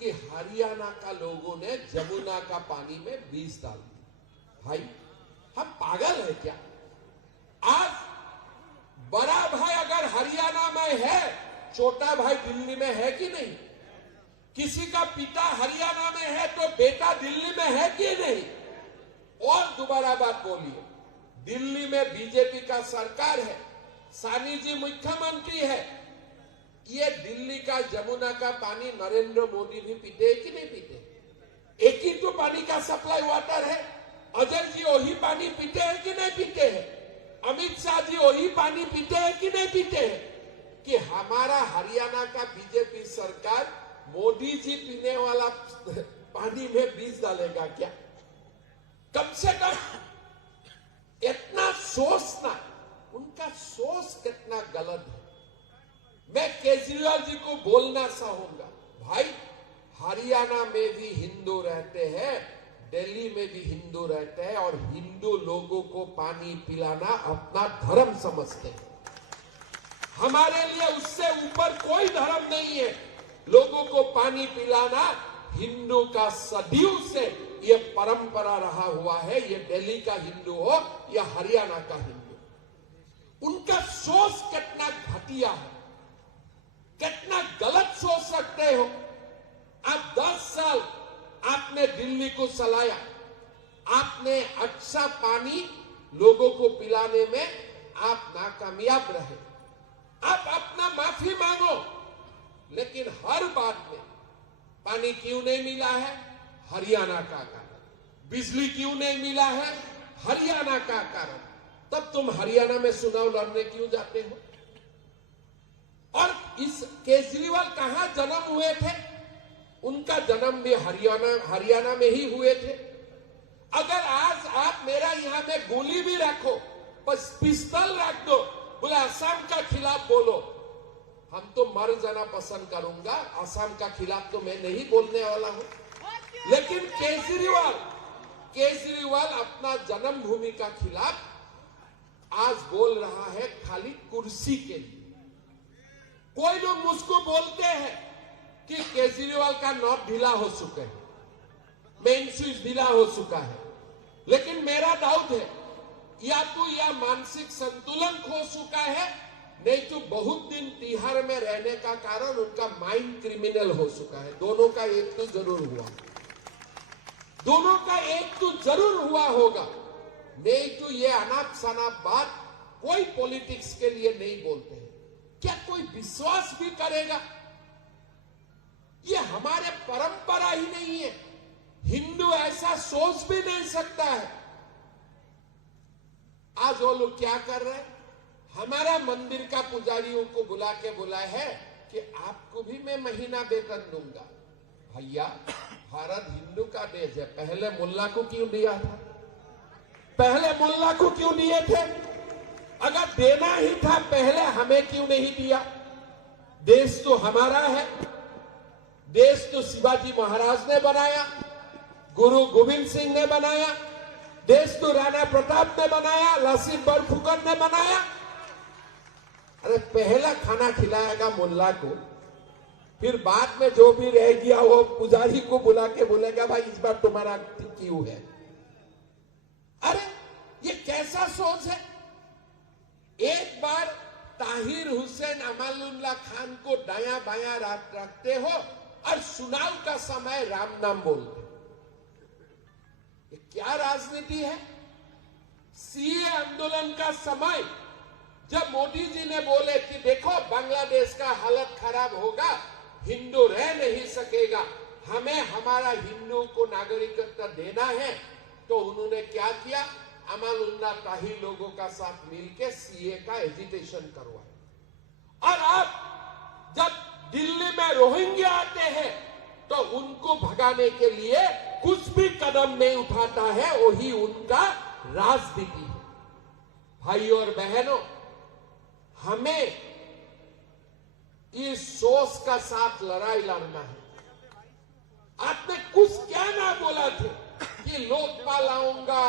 कि हरियाणा का लोगों ने जमुना का पानी में विष डाल दिया। भाई, हम पागल है क्या? आज बड़ा भाई अगर हरियाणा में है, छोटा भाई दिल्ली में है कि नहीं? किसी का पिता हरियाणा में है तो बेटा दिल्ली में है कि नहीं? और दोबारा बात बोलिए, दिल्ली में बीजेपी का सरकार है, सानी जी मुख्यमंत्री है, ये दिल्ली का जमुना का पानी नरेंद्र मोदी भी पीते हैं कि नहीं पीते? एक ही तो पानी का सप्लाई वाटर है। अजय जी वही पानी पीते हैं कि नहीं पीते हैं? अमित शाह जी वही पानी पीते हैं कि नहीं पीते हैं? कि हमारा हरियाणा का बीजेपी सरकार मोदी जी पीने वाला पानी में विष डालेगा क्या? कम से कम इतना सोचना, उनका सोच कितना गलत है। मैं केजरीवाल जी को बोलना चाहूंगा, भाई हरियाणा में भी हिंदू रहते हैं, दिल्ली में भी हिंदू रहते हैं, और हिंदू लोगों को पानी पिलाना अपना धर्म समझते हैं। हमारे लिए उससे ऊपर कोई धर्म नहीं है। लोगों को पानी पिलाना हिंदू का सदियों से ये परंपरा रहा हुआ है, ये दिल्ली का हिंदू हो या हरियाणा का हिंदू। उनका सोच कितना घटिया है, कितना गलत सोच सकते हो। आप 10 साल आपने दिल्ली को चलाया, आपने अच्छा पानी लोगों को पिलाने में आप नाकामयाब रहे। आप अपना माफी मांगो, लेकिन हर बात में पानी क्यों नहीं मिला है? हरियाणा का कारण। बिजली क्यों नहीं मिला है? हरियाणा का कारण। तब तुम हरियाणा में चुनाव लड़ने क्यों जाते हो? और इस केजरीवाल कहां जन्म हुए थे? उनका जन्म भी हरियाणा में ही हुए थे। अगर आज आप मेरा यहां में गोली भी रखो, बस पिस्तौल रख दो, बोले असम का खिलाफ बोलो, हम तो मर जाना पसंद करूंगा। असम का खिलाफ तो मैं नहीं बोलने वाला हूं। लेकिन केजरीवाल अपना जन्मभूमि का खिलाफ आज बोल रहा है खाली कुर्सी के लिए। कोई लोग मुझको बोलते हैं कि केजरीवाल का नॉट ढीला हो चुका है, मेन स्विच ढीला हो चुका है। लेकिन मेरा डाउट है, या तो यह मानसिक संतुलन खो चुका है, नहीं तो बहुत दिन तिहाड़ में रहने का कारण उनका माइंड क्रिमिनल हो चुका है। दोनों का एक तो जरूर हुआ, दोनों का एक तो जरूर हुआ होगा। नहीं तो ये अनाप शनाप बात कोई पॉलिटिक्स के लिए नहीं बोलते हैं। क्या कोई विश्वास भी करेगा? ये हमारे परंपरा ही नहीं है। हिंदू ऐसा सोच भी नहीं सकता है। आज वो लोग क्या कर रहे हैं? हमारा मंदिर का पुजारियों को बुला के बुलाया है कि आपको भी मैं महीना वेतन दूंगा। भैया, भारत हिंदू का देश है, पहले मुल्ला को क्यों दिया था? पहले मुल्ला को क्यों दिए थे? अगर देना ही था पहले हमें क्यों नहीं दिया? देश तो हमारा है, देश तो शिवाजी महाराज ने बनाया, गुरु गोविंद सिंह ने बनाया, देश तो राणा प्रताप ने बनाया, लसीत बरफुकन ने बनाया। अरे पहला खाना खिलाएगा मुल्ला को, फिर बाद में जो भी रह गया वो पुजारी को बुला के बोलेगा भाई इस बार तुम्हारा क्यों है? अरे ये कैसा सोच है? एक बार ताहिर हुसैन अमानुल्लाह खान को दाया बाया रखते हो और चुनाव का समय राम नाम बोलते। ये क्या राजनीति है? सीए आंदोलन का समय जब मोदी जी ने बोले कि देखो बांग्लादेश का हालत खराब होगा, हिंदू रह नहीं सकेगा, हमें हमारा हिंदू को नागरिकता देना है, तो उन्होंने क्या किया? अमानुल्लाह ताही लोगों का साथ मिलके सीए का एजिटेशन करवाए। और अब जब दिल्ली में रोहिंग्या आते हैं तो उनको भगाने के लिए कुछ भी कदम नहीं उठाता है, वही उनका राजनीति है। भाइयों और बहनों, हमें इस सोच का साथ लड़ाई लड़ना है। आपने कुछ क्या ना बोला थे कि लोकपाल आऊंगा,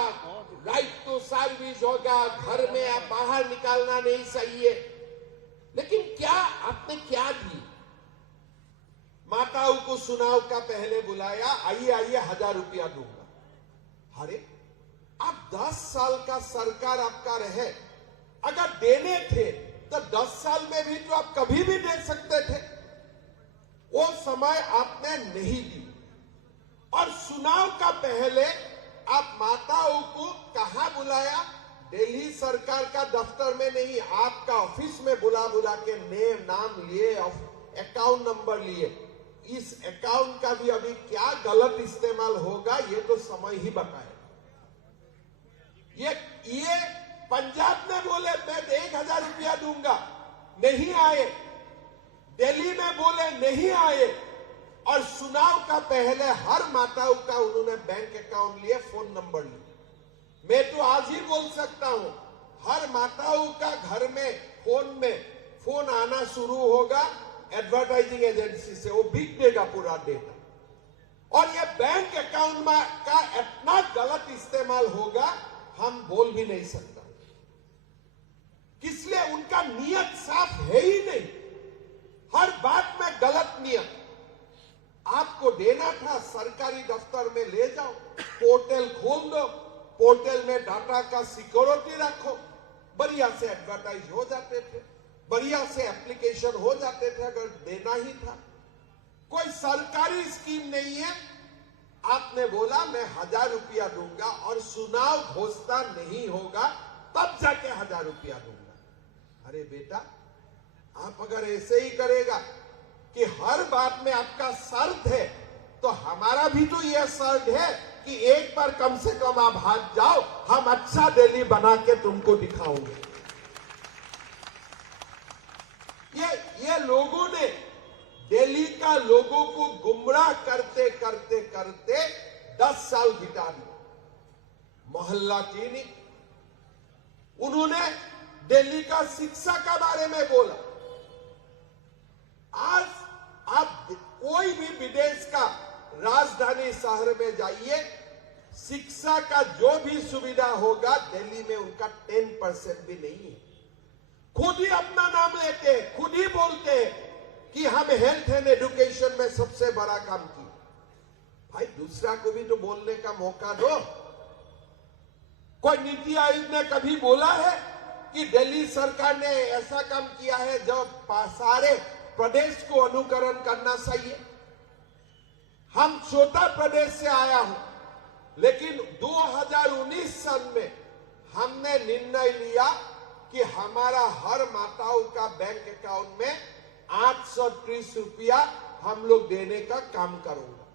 राइट टू सर्विस होगा, घर में आप बाहर निकालना नहीं सही है, लेकिन क्या आपने क्या दी? माताओं को चुनाव का पहले बुलाया, आइए आइए 1000 रुपया दूंगा। अरे आप 10 साल का सरकार आपका रहे, अगर देने थे तो 10 साल में भी तो आप कभी भी दे सकते थे। वो समय आपने नहीं दी। और चुनाव का पहले आप माताओं को कहां बुलाया? दिल्ली सरकार का दफ्तर में नहीं, आपका ऑफिस में बुला बुला के नाम लिए, अकाउंट नंबर लिए। इस अकाउंट का भी अभी क्या गलत इस्तेमाल होगा ये तो समय ही बताए। ये पंजाब में बोले मैं 1000 रुपया दूंगा, नहीं आए। दिल्ली में बोले नहीं आए। और चुनाव का पहले हर माताओं का उन्होंने बैंक अकाउंट लिए, फोन नंबर लिए। मैं तो आज ही बोल सकता हूं, हर माताओं का घर में फोन आना शुरू होगा एडवर्टाइजिंग एजेंसी से, वो बिक देगा पूरा डेटा। और ये बैंक अकाउंट का इतना गलत इस्तेमाल होगा हम बोल भी नहीं सकता। इसलिए उनका नियत साफ है ही नहीं, हर बात में गलत नियत। आपको देना था, सरकारी दफ्तर में ले जाओ, पोर्टल खोल दो, पोर्टल में डाटा का सिक्योरिटी रखो, बढ़िया से एडवर्टाइज हो जाते थे, बढ़िया से एप्लीकेशन हो जाते थे। अगर देना ही था, कोई सरकारी स्कीम नहीं है। आपने बोला मैं 1000 रुपया दूंगा और चुनाव घोषणा नहीं होगा तब जाके 1000 रुपया दूंगा। अरे बेटा, आप अगर ऐसे ही करेगा कि हर बात में आपका शर्त है, तो हमारा भी तो यह शर्त है कि एक बार कम से कम आप हाथ जाओ, हम अच्छा दिल्ली बना के तुमको दिखाओगे। ये लोगों ने दिल्ली का लोगों को गुमराह करते करते करते 10 साल बिता दिए। मोहल्ला क्लिनिक, उन्होंने दिल्ली का शिक्षा के बारे में बोला। आज आप कोई भी विदेश का राजधानी शहर में जाइए, शिक्षा का जो भी सुविधा होगा दिल्ली में उनका 10% भी नहीं है। खुद ही अपना नाम लेते हैं, खुद ही बोलते हैं कि हम हेल्थ एंड एजुकेशन में सबसे बड़ा काम किया। भाई दूसरा को भी तो बोलने का मौका दो। कोई नीति आयोग ने कभी बोला है कि दिल्ली सरकार ने ऐसा काम किया है जो सारे प्रदेश को अनुकरण करना चाहिए? हम छोटा प्रदेश से आया हूं, लेकिन 2019 सन में हमने निर्णय लिया कि हमारा हर माताओं का बैंक अकाउंट में 830 रुपया हम लोग देने का काम करूंगा।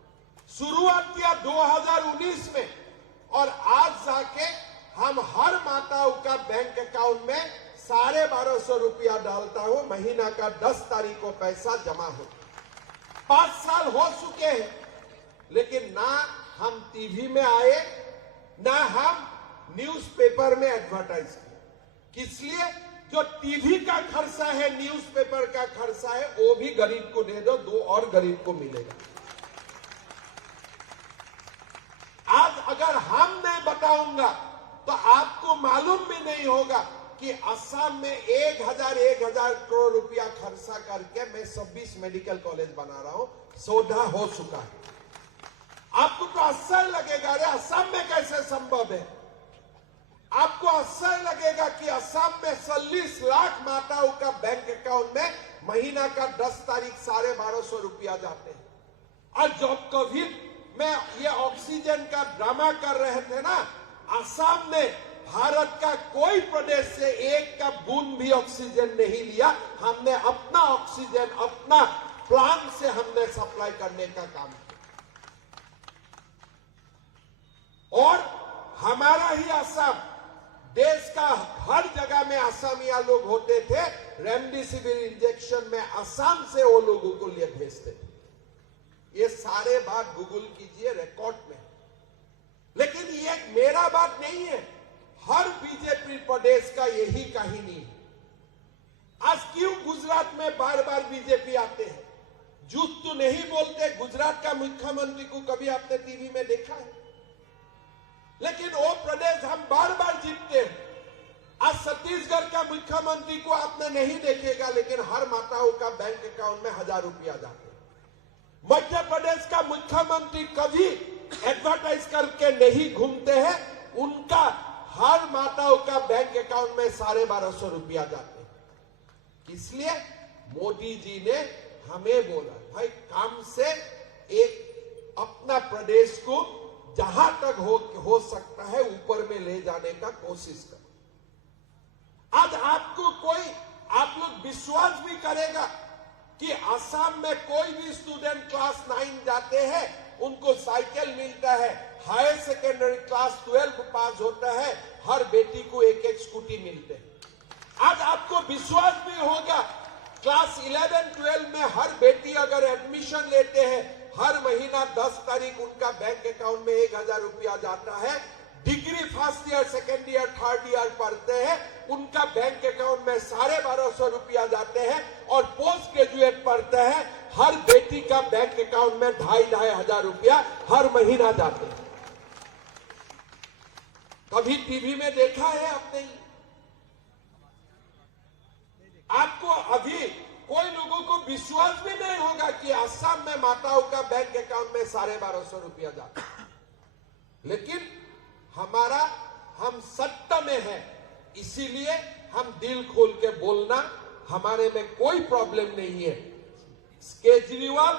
शुरुआत किया 2019 में, और आज जाके हम हर माताओं का बैंक अकाउंट में 1250 रुपया डालता हूं। महीना का 10 तारीख को पैसा जमा हो। 5 साल हो चुके हैं, लेकिन ना हम टीवी में आए, ना हम न्यूज़पेपर में एडवर्टाइज किए। इसलिए जो टीवी का खर्चा है, न्यूज़पेपर का खर्चा है, वो भी गरीब को दे दो, 2 और गरीब को मिलेगा। आज अगर हम नहीं बताऊंगा तो आपको मालूम भी नहीं होगा कि असम में 1000 करोड़ रुपया खर्चा करके मैं 26 मेडिकल कॉलेज बना रहा हूं, सौदा हो चुका है। आपको तो आश्चर्य लगेगा, अरे असम में कैसे संभव है? आपको आश्चर्य लगेगा कि असम में 40 लाख माताओं का बैंक अकाउंट में महीना का 10 तारीख 1250 रुपया जाते हैं। और जब कोविड में ये ऑक्सीजन का ड्रामा कर रहे थे ना, असम ने भारत का कोई प्रदेश से एक का बूंद भी ऑक्सीजन नहीं लिया। हमने अपना ऑक्सीजन अपना प्लांट से हमने सप्लाई करने का काम किया। और हमारा ही असम देश का हर जगह में असमिया लोग होते थे, रेमडेसिविर इंजेक्शन में असम से वो लोगों को लिए भेजते थे। ये सारे बात गूगल कीजिए, रिकॉर्ड में। लेकिन ये मेरा बात नहीं है, हर बीजेपी प्रदेश का यही कहानी है। आज क्यों गुजरात में बार बार बीजेपी आते हैं? झूठ तो नहीं बोलते। गुजरात का मुख्यमंत्री को कभी आपने टीवी में देखा है? लेकिन वो प्रदेश हम बार बार जीतते हैं। आज छत्तीसगढ़ का मुख्यमंत्री को आपने नहीं देखेगा, लेकिन हर माताओं का बैंक अकाउंट में 1000 रुपया जाते हैं। मध्य प्रदेश का मुख्यमंत्री कभी एडवर्टाइज करके नहीं घूमते हैं, उनका हर माताओं का बैंक अकाउंट में 1250 रुपया जाते हैं। इसलिए मोदी जी ने हमें बोला, भाई काम से एक अपना प्रदेश को जहां तक हो सकता है ऊपर में ले जाने का कोशिश करो। आज आपको आप लोग विश्वास भी करेगा कि असम में कोई भी स्टूडेंट क्लास 9 जाते हैं, उनको साइकिल मिलता है। हायर सेकेंडरी क्लास 12 पास होता है, हर बेटी को एक एक स्कूटी मिलते हैं। आज आपको विश्वास भी होगा, क्लास 11-12 में हर बेटी अगर एडमिशन लेते हैं, हर महीना 10 तारीख उनका बैंक अकाउंट में 1000 रुपया जाता है। Degree first year, second year, third year पढ़ते हैं, उनका बैंक अकाउंट में 1250 रुपया जाते हैं। और पोस्ट ग्रेजुएट पढ़ते हैं, हर बेटी का बैंक अकाउंट में 2500 रुपया हर महीना जाते हैं। कभी टीवी में देखा है आपने? आपको अभी कोई लोगों को विश्वास भी नहीं होगा कि असम में माताओं का बैंक अकाउंट में 1250 रुपया जाता है। लेकिन हम सत्ता में है, इसीलिए हम दिल खोल के बोलना, हमारे में कोई प्रॉब्लम नहीं है। केजरीवाल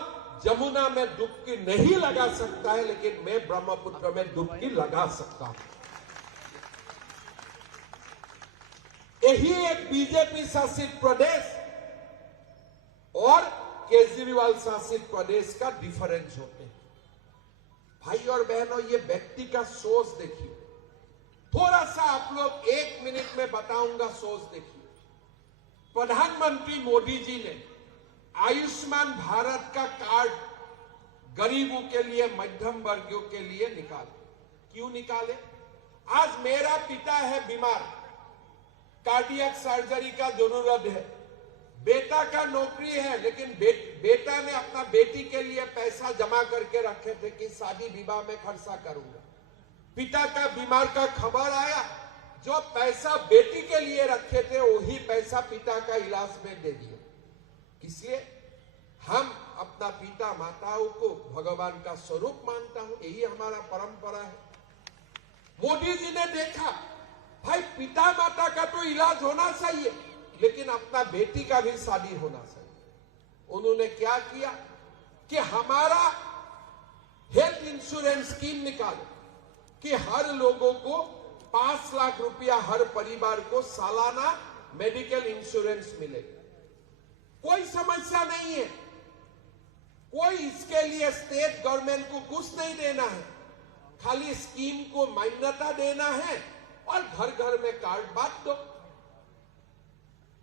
जमुना में डुबकी नहीं लगा सकता है, लेकिन मैं ब्रह्मपुत्र में डुबकी लगा सकता हूं। यही एक बीजेपी शासित प्रदेश और केजरीवाल शासित प्रदेश का डिफरेंस होते हैं। भाई और बहनों, ये व्यक्ति का सोच देखिए। थोड़ा सा आप लोग 1 मिनट में बताऊंगा, सोच देखिए। प्रधानमंत्री मोदी जी ने आयुष्मान भारत का कार्ड गरीबों के लिए, मध्यम वर्गों के लिए निकाले। क्यों निकाले? आज मेरा पिता है बीमार, कार्डियक सर्जरी का जरूरत है, बेटा का नौकरी है, लेकिन बेटा ने अपना बेटी के लिए पैसा जमा करके रखे थे कि शादी विवाह में खर्चा करूंगा। पिता का बीमार का खबर आया, जो पैसा बेटी के लिए रखे थे वही पैसा पिता का इलाज में दे दिया। इसलिए हम अपना पिता माताओं को भगवान का स्वरूप मानता हूं, यही हमारा परंपरा है। मोदी जी ने देखा, भाई पिता माता का तो इलाज होना चाहिए, लेकिन अपना बेटी का भी शादी होना चाहिए। उन्होंने क्या किया कि हमारा हेल्थ इंश्योरेंस स्कीम निकाले कि हर लोगों को 5 लाख रुपया हर परिवार को सालाना मेडिकल इंश्योरेंस मिलेगा। कोई समस्या नहीं है, कोई इसके लिए स्टेट गवर्नमेंट को कुछ नहीं देना है, खाली स्कीम को मान्यता देना है और घर घर में कार्ड बांट दो।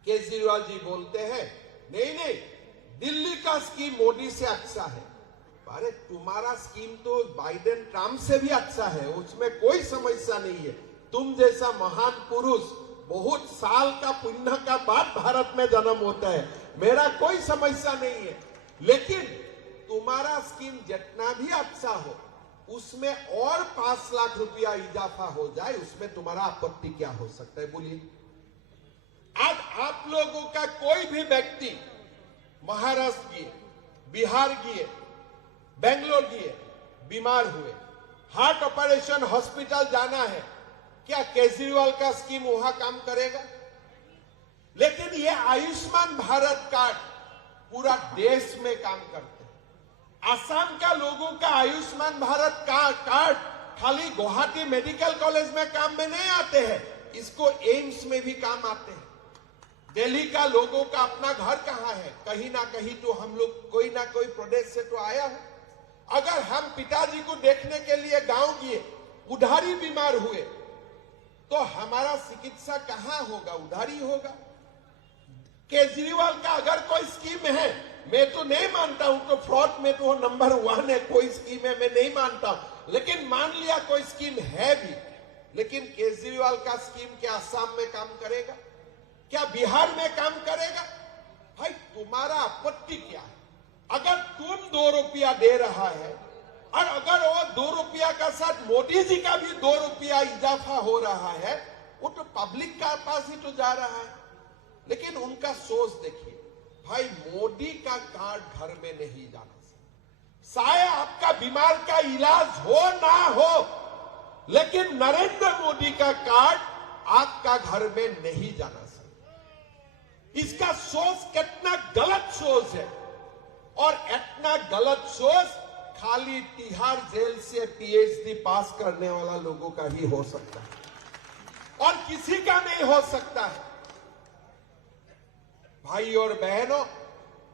केजरीवाल जी बोलते हैं नहीं, दिल्ली का स्कीम मोदी से अच्छा है। अरे तुम्हारा स्कीम तो बाइडेन ट्रम्प से भी अच्छा है, उसमें कोई समस्या नहीं है। तुम जैसा महान पुरुष बहुत साल का पुण्य का बाद भारत में जन्म होता है, मेरा कोई समस्या नहीं है। लेकिन तुम्हारा स्कीम जितना भी अच्छा हो, उसमें और 5 लाख रुपया इजाफा हो जाए, उसमें तुम्हारा आपत्ति क्या हो सकता है? बोलिए। आज आप लोगों का कोई भी व्यक्ति महाराष्ट्र गए, बिहार गए, बेंगलोर गए, बीमार हुए, हार्ट ऑपरेशन हॉस्पिटल जाना है, क्या केजरीवाल का स्कीम वहां काम करेगा? लेकिन ये आयुष्मान भारत कार्ड पूरा देश में काम करते हैं। असम का लोगों का आयुष्मान भारत कार्ड खाली गुवाहाटी मेडिकल कॉलेज में काम में नहीं आते हैं, इसको एम्स में भी काम आते हैं। दिल्ली का लोगों का अपना घर कहां है? कहीं ना कहीं तो हम लोग कोई ना कोई प्रदेश से तो आया है। अगर हम पिताजी को देखने के लिए गांव गए, उधारी बीमार हुए, तो हमारा चिकित्सा कहां होगा? उधर ही होगा। केजरीवाल का अगर कोई स्कीम है, मैं तो नहीं मानता हूं, तो फ्रॉड में तो वो नंबर 1 है, कोई स्कीम है मैं नहीं मानता हूं, लेकिन मान लिया कोई स्कीम है भी, लेकिन केजरीवाल का स्कीम क्या असम में काम करेगा? क्या बिहार में काम करेगा? भाई तुम्हारा आपत्ति क्या है? अगर तुम 2 रुपया दे रहा है और अगर वो 2 रुपया का साथ मोदी जी का भी 2 रुपया इजाफा हो रहा है, वो तो पब्लिक का पास ही तो जा रहा है। लेकिन उनका सोच देखिए, भाई मोदी का कार्ड घर में नहीं जाना चाहिए। शायद आपका बीमार का इलाज हो ना हो, लेकिन नरेंद्र मोदी का कार्ड आपका घर में नहीं जाना चाहिए। इसका सोच कितना गलत सोच है, और इतना गलत सोच खाली तिहाड़ जेल से पीएचडी पास करने वाला लोगों का ही हो सकता है और किसी का नहीं हो सकता है। भाई और बहनों,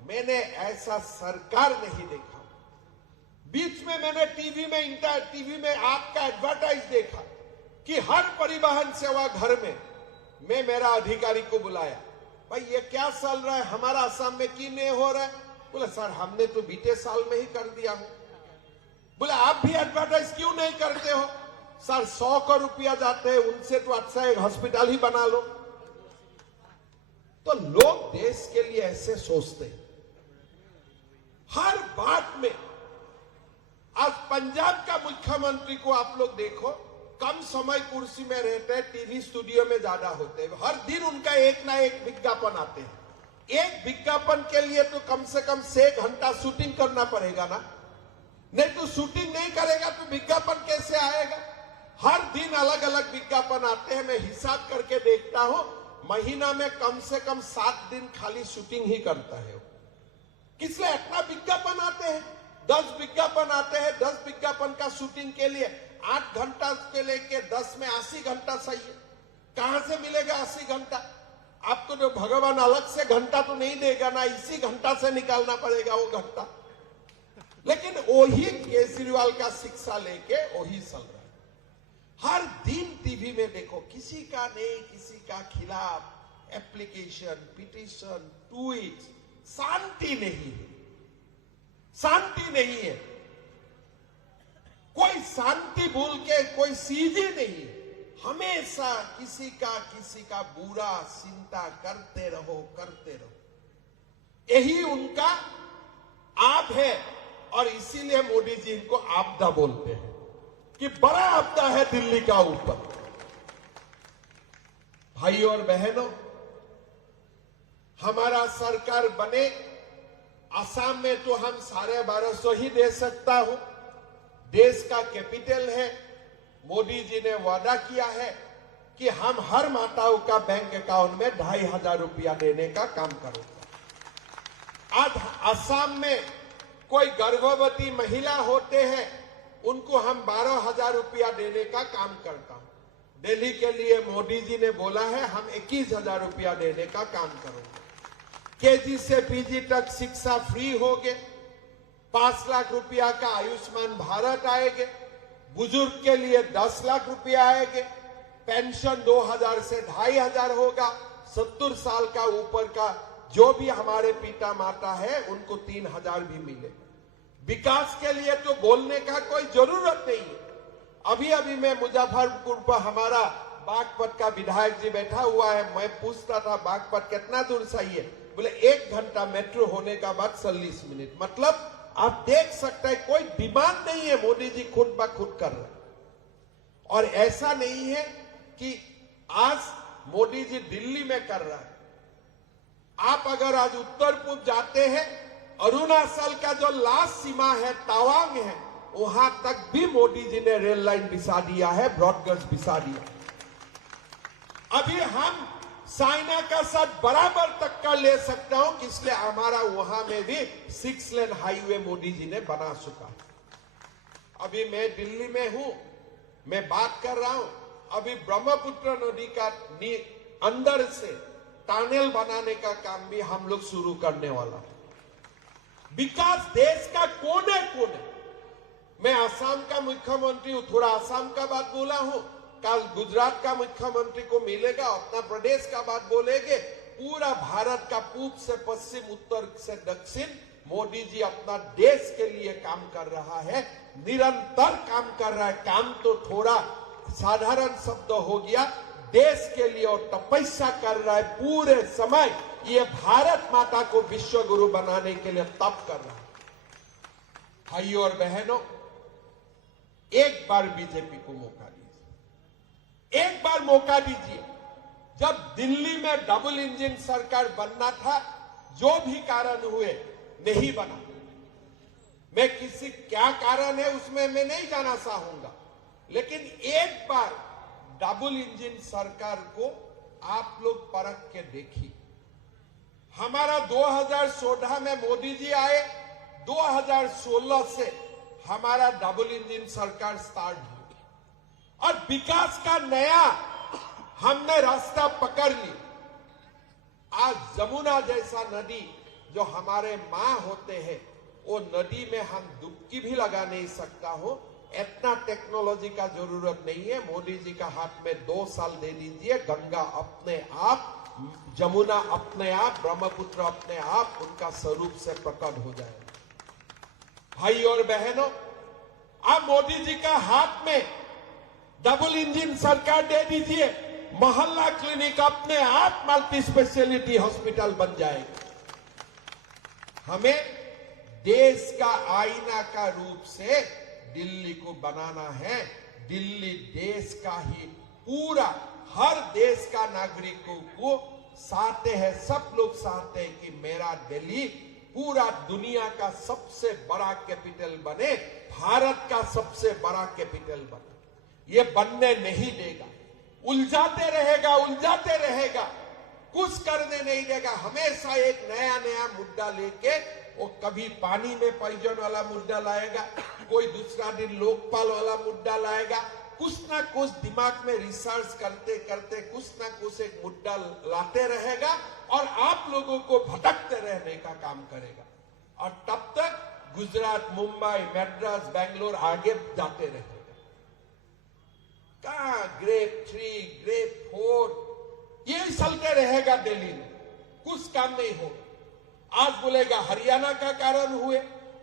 मैंने ऐसा सरकार नहीं देखा। बीच में मैंने टीवी में आपका एडवर्टाइज देखा कि हर परिवहन सेवा घर में मैं मेरा अधिकारी को बुलाया, भाई ये क्या चल रहा है, हमारा असम में क्यों नहीं हो रहा है? बोले सर हमने तो बीते साल में ही कर दिया हो। बोले आप भी एडवर्टाइज क्यों नहीं करते हो? सर 100 करोड़ रुपया जाते हैं, उनसे तो अच्छा एक हॉस्पिटल ही बना लो। तो लोग देश के लिए ऐसे सोचते हैं हर बात में। आज पंजाब का मुख्यमंत्री को आप लोग देखो, कम समय कुर्सी में रहते हैं, टीवी स्टूडियो में ज्यादा होते हैं, हर दिन उनका एक ना एक विज्ञापन आते हैं। एक विज्ञापन के लिए तो कम से कम 6 घंटा शूटिंग करना पड़ेगा ना, नहीं तो शूटिंग नहीं करेगा तो विज्ञापन कैसे आएगा? हर दिन अलग अलग विज्ञापन आते हैं। मैं हिसाब करके देखता हूं, महीना में कम से कम 7 दिन खाली शूटिंग ही करता है। किसलिए इतना विज्ञापन आते हैं? 10 विज्ञापन आते हैं। 10 विज्ञापन का शूटिंग के लिए 8 घंटा के लेके 10 में 80 घंटा चाहिए। कहां से मिलेगा 80 घंटा? आपको तो भगवान अलग से घंटा तो नहीं देगा ना, इसी घंटा से निकालना पड़ेगा वो घंटा। लेकिन वही केजरीवाल का शिक्षा लेके वही चल रहा है। हर दिन टीवी में देखो, किसी का नहीं किसी का खिलाफ एप्लीकेशन, पिटीशन, ट्वीट, शांति नहीं है, शांति नहीं है। कोई शांति बोल के कोई सीधी नहीं है। हमेशा किसी का बुरा चिंता करते रहो। यही उनका आप है, और इसीलिए मोदी जी इनको आपदा बोलते हैं कि बड़ा आपदा है दिल्ली का ऊपर। भाई और बहनों, हमारा सरकार बने, असम में तो हम 1250 ही दे सकता हूं। देश का कैपिटल है। मोदी जी ने वादा किया है कि हम हर माताओं का बैंक अकाउंट में 2500 रुपया देने का काम करेंगे। आज असम में कोई गर्भवती महिला होते हैं, उनको हम 12,000 रुपया देने का काम करता हूं। दिल्ली के लिए मोदी जी ने बोला है हम 21,000 रुपया देने का काम करेंगे। केजी से पीजी तक शिक्षा फ्री होगे। 5 लाख रुपया का आयुष्मान भारत आएंगे। बुजुर्ग के लिए 10 लाख रुपया आएंगे। पेंशन 2,000 से 2,500 होगा। 70 साल का ऊपर का जो भी हमारे पिता माता है उनको 3,000 भी मिले। विकास के लिए तो बोलने का कोई जरूरत नहीं है। अभी मैं मुजफ्फरपुर पर हमारा बागपत का विधायक जी बैठा हुआ है, मैं पूछता था बागपत कितना दूर चाहिए? बोले 1 घंटा मेट्रो होने का बाद 40 मिनट। मतलब आप देख सकते हैं कोई डिमांड नहीं है, मोदी जी खुद ब खुद कर रहे हैं। और ऐसा नहीं है कि आज मोदी जी दिल्ली में कर रहा है। आप अगर आज उत्तर पूर्व जाते हैं, अरुणाचल का जो लास्ट सीमा है तवांग है, वहां तक भी मोदी जी ने रेल लाइन बिछा दिया है, ब्रॉडगेज बिछा दिया। अभी हम चाइना का साथ बराबर तक का ले सकता हूं, इसलिए हमारा वहां में भी 6 लेन हाईवे मोदी जी ने बना चुका। अभी मैं दिल्ली में हूं, मैं बात कर रहा हूं, अभी ब्रह्मपुत्र नदी का अंदर से टनल बनाने का काम भी हम लोग शुरू करने वाला है। विकास देश का कोने कोने। मैं असम का मुख्यमंत्री हूं, थोड़ा असम का बात बोला हूं, कल गुजरात का मुख्यमंत्री को मिलेगा, अपना प्रदेश का बात बोलेंगे। पूरा भारत का पूर्व से पश्चिम, उत्तर से दक्षिण मोदी जी अपना देश के लिए काम कर रहा है, निरंतर काम कर रहा है। काम तो थोड़ा साधारण शब्द हो गया, देश के लिए और तपस्या कर रहा है पूरे समय। ये भारत माता को विश्व गुरु बनाने के लिए तप कर रहा है। भाइयों और बहनों, एक बार बीजेपी को मौका दीजिए, एक बार मौका दीजिए। जब दिल्ली में डबल इंजन सरकार बनना था, जो भी कारण हुए नहीं बना। मैं किसी क्या कारण है उसमें मैं नहीं जाना चाहूंगा, लेकिन एक बार डबल इंजन सरकार को आप लोग परख के देखिए। हमारा 2014 में मोदी जी आए, 2016 से हमारा डबल इंजन सरकार स्टार्ट हुई और विकास का नया हमने रास्ता पकड़ ली। आज जमुना जैसा नदी जो हमारे मां होते हैं, वो नदी में हम डुबकी भी लगा नहीं सकता हो, इतना टेक्नोलॉजी का जरूरत नहीं है। मोदी जी का हाथ में 2 साल दे दीजिए, गंगा अपने आप, जमुना अपने आप, ब्रह्मपुत्र अपने आप उनका स्वरूप से प्रकट हो जाएगा। भाई और बहनों, आप मोदी जी का हाथ में डबल इंजन सरकार दे दीजिए, मोहल्ला क्लिनिक अपने आप मल्टी स्पेशलिटी हॉस्पिटल बन जाएगा। हमें देश का आईना का रूप से दिल्ली को बनाना है। दिल्ली देश का ही पूरा, हर देश का नागरिकों को चाहते हैं, सब लोग चाहते हैं कि मेरा दिल्ली पूरा दुनिया का सबसे बड़ा कैपिटल बने, भारत का सबसे बड़ा कैपिटल बने। ये बनने नहीं देगा, उलझाते रहेगा, उलझाते रहेगा, कुछ करने नहीं देगा। हमेशा एक नया नया मुद्दा लेके, वो कभी पानी में पॉइजन वाला मुद्दा लाएगा, कोई दूसरा दिन लोकपाल वाला मुद्दा लाएगा, कुछ ना कुछ दिमाग में रिसर्च करते करते कुछ ना कुछ एक मुद्दा लाते रहेगा और आप लोगों को भटकते रहने का काम करेगा। और तब तक गुजरात, मुंबई, मद्रास, बेंगलोर आगे जाते रहेगा। कहां ग्रेप 3, ग्रेप 4 ये चलते रहेगा दिल्ली में, कुछ काम नहीं होगा। आज बोलेगा हरियाणा का कारण हुए,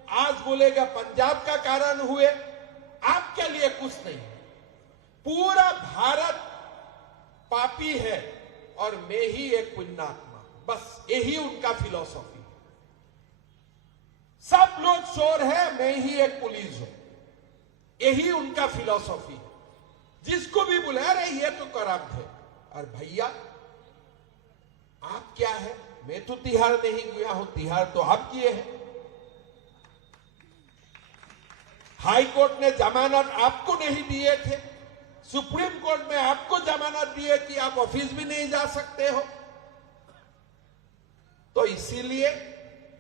आज बोलेगा पंजाब का कारण हुए, आपके लिए कुछ नहीं। पूरा भारत पापी है और मैं ही एक पुण्यात्मा, बस यही उनका फिलॉसफी है। सब लोग चोर है, मैं ही एक पुलिस हूं, यही उनका फिलॉसफी है। जिसको भी बुला रहे ये तो करप्ट है। और भैया आप क्या है? मैं तो तिहाड़ नहीं गया हूं, तिहाड़ तो आप किए हैं। हाई कोर्ट ने जमानत आपको नहीं दिए थे, सुप्रीम कोर्ट में आपको जमानत दिए कि आप ऑफिस भी नहीं जा सकते हो। तो इसीलिए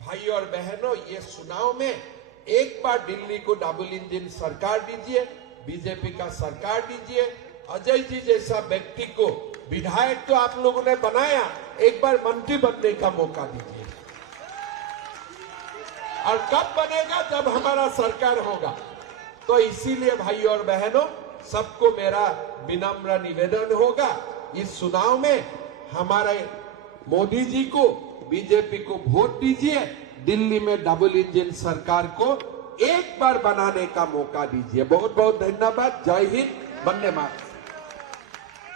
भाई और बहनों, ये चुनाव में एक बार दिल्ली को डबल इंजन सरकार दीजिए, बीजेपी का सरकार दीजिए। अजय जी जैसा व्यक्ति को विधायक तो आप लोगों ने बनाया, एक बार मंत्री बनने का मौका दीजिए। और कब बनेगा? जब हमारा सरकार होगा। तो इसीलिए भाई और बहनों, सबको मेरा विनम्र निवेदन होगा, इस चुनाव में हमारे मोदी जी को, बीजेपी को वोट दीजिए। दिल्ली में डबल इंजन सरकार को एक बार बनाने का मौका दीजिए। बहुत बहुत धन्यवाद। जय हिंद, वंदे मातरम।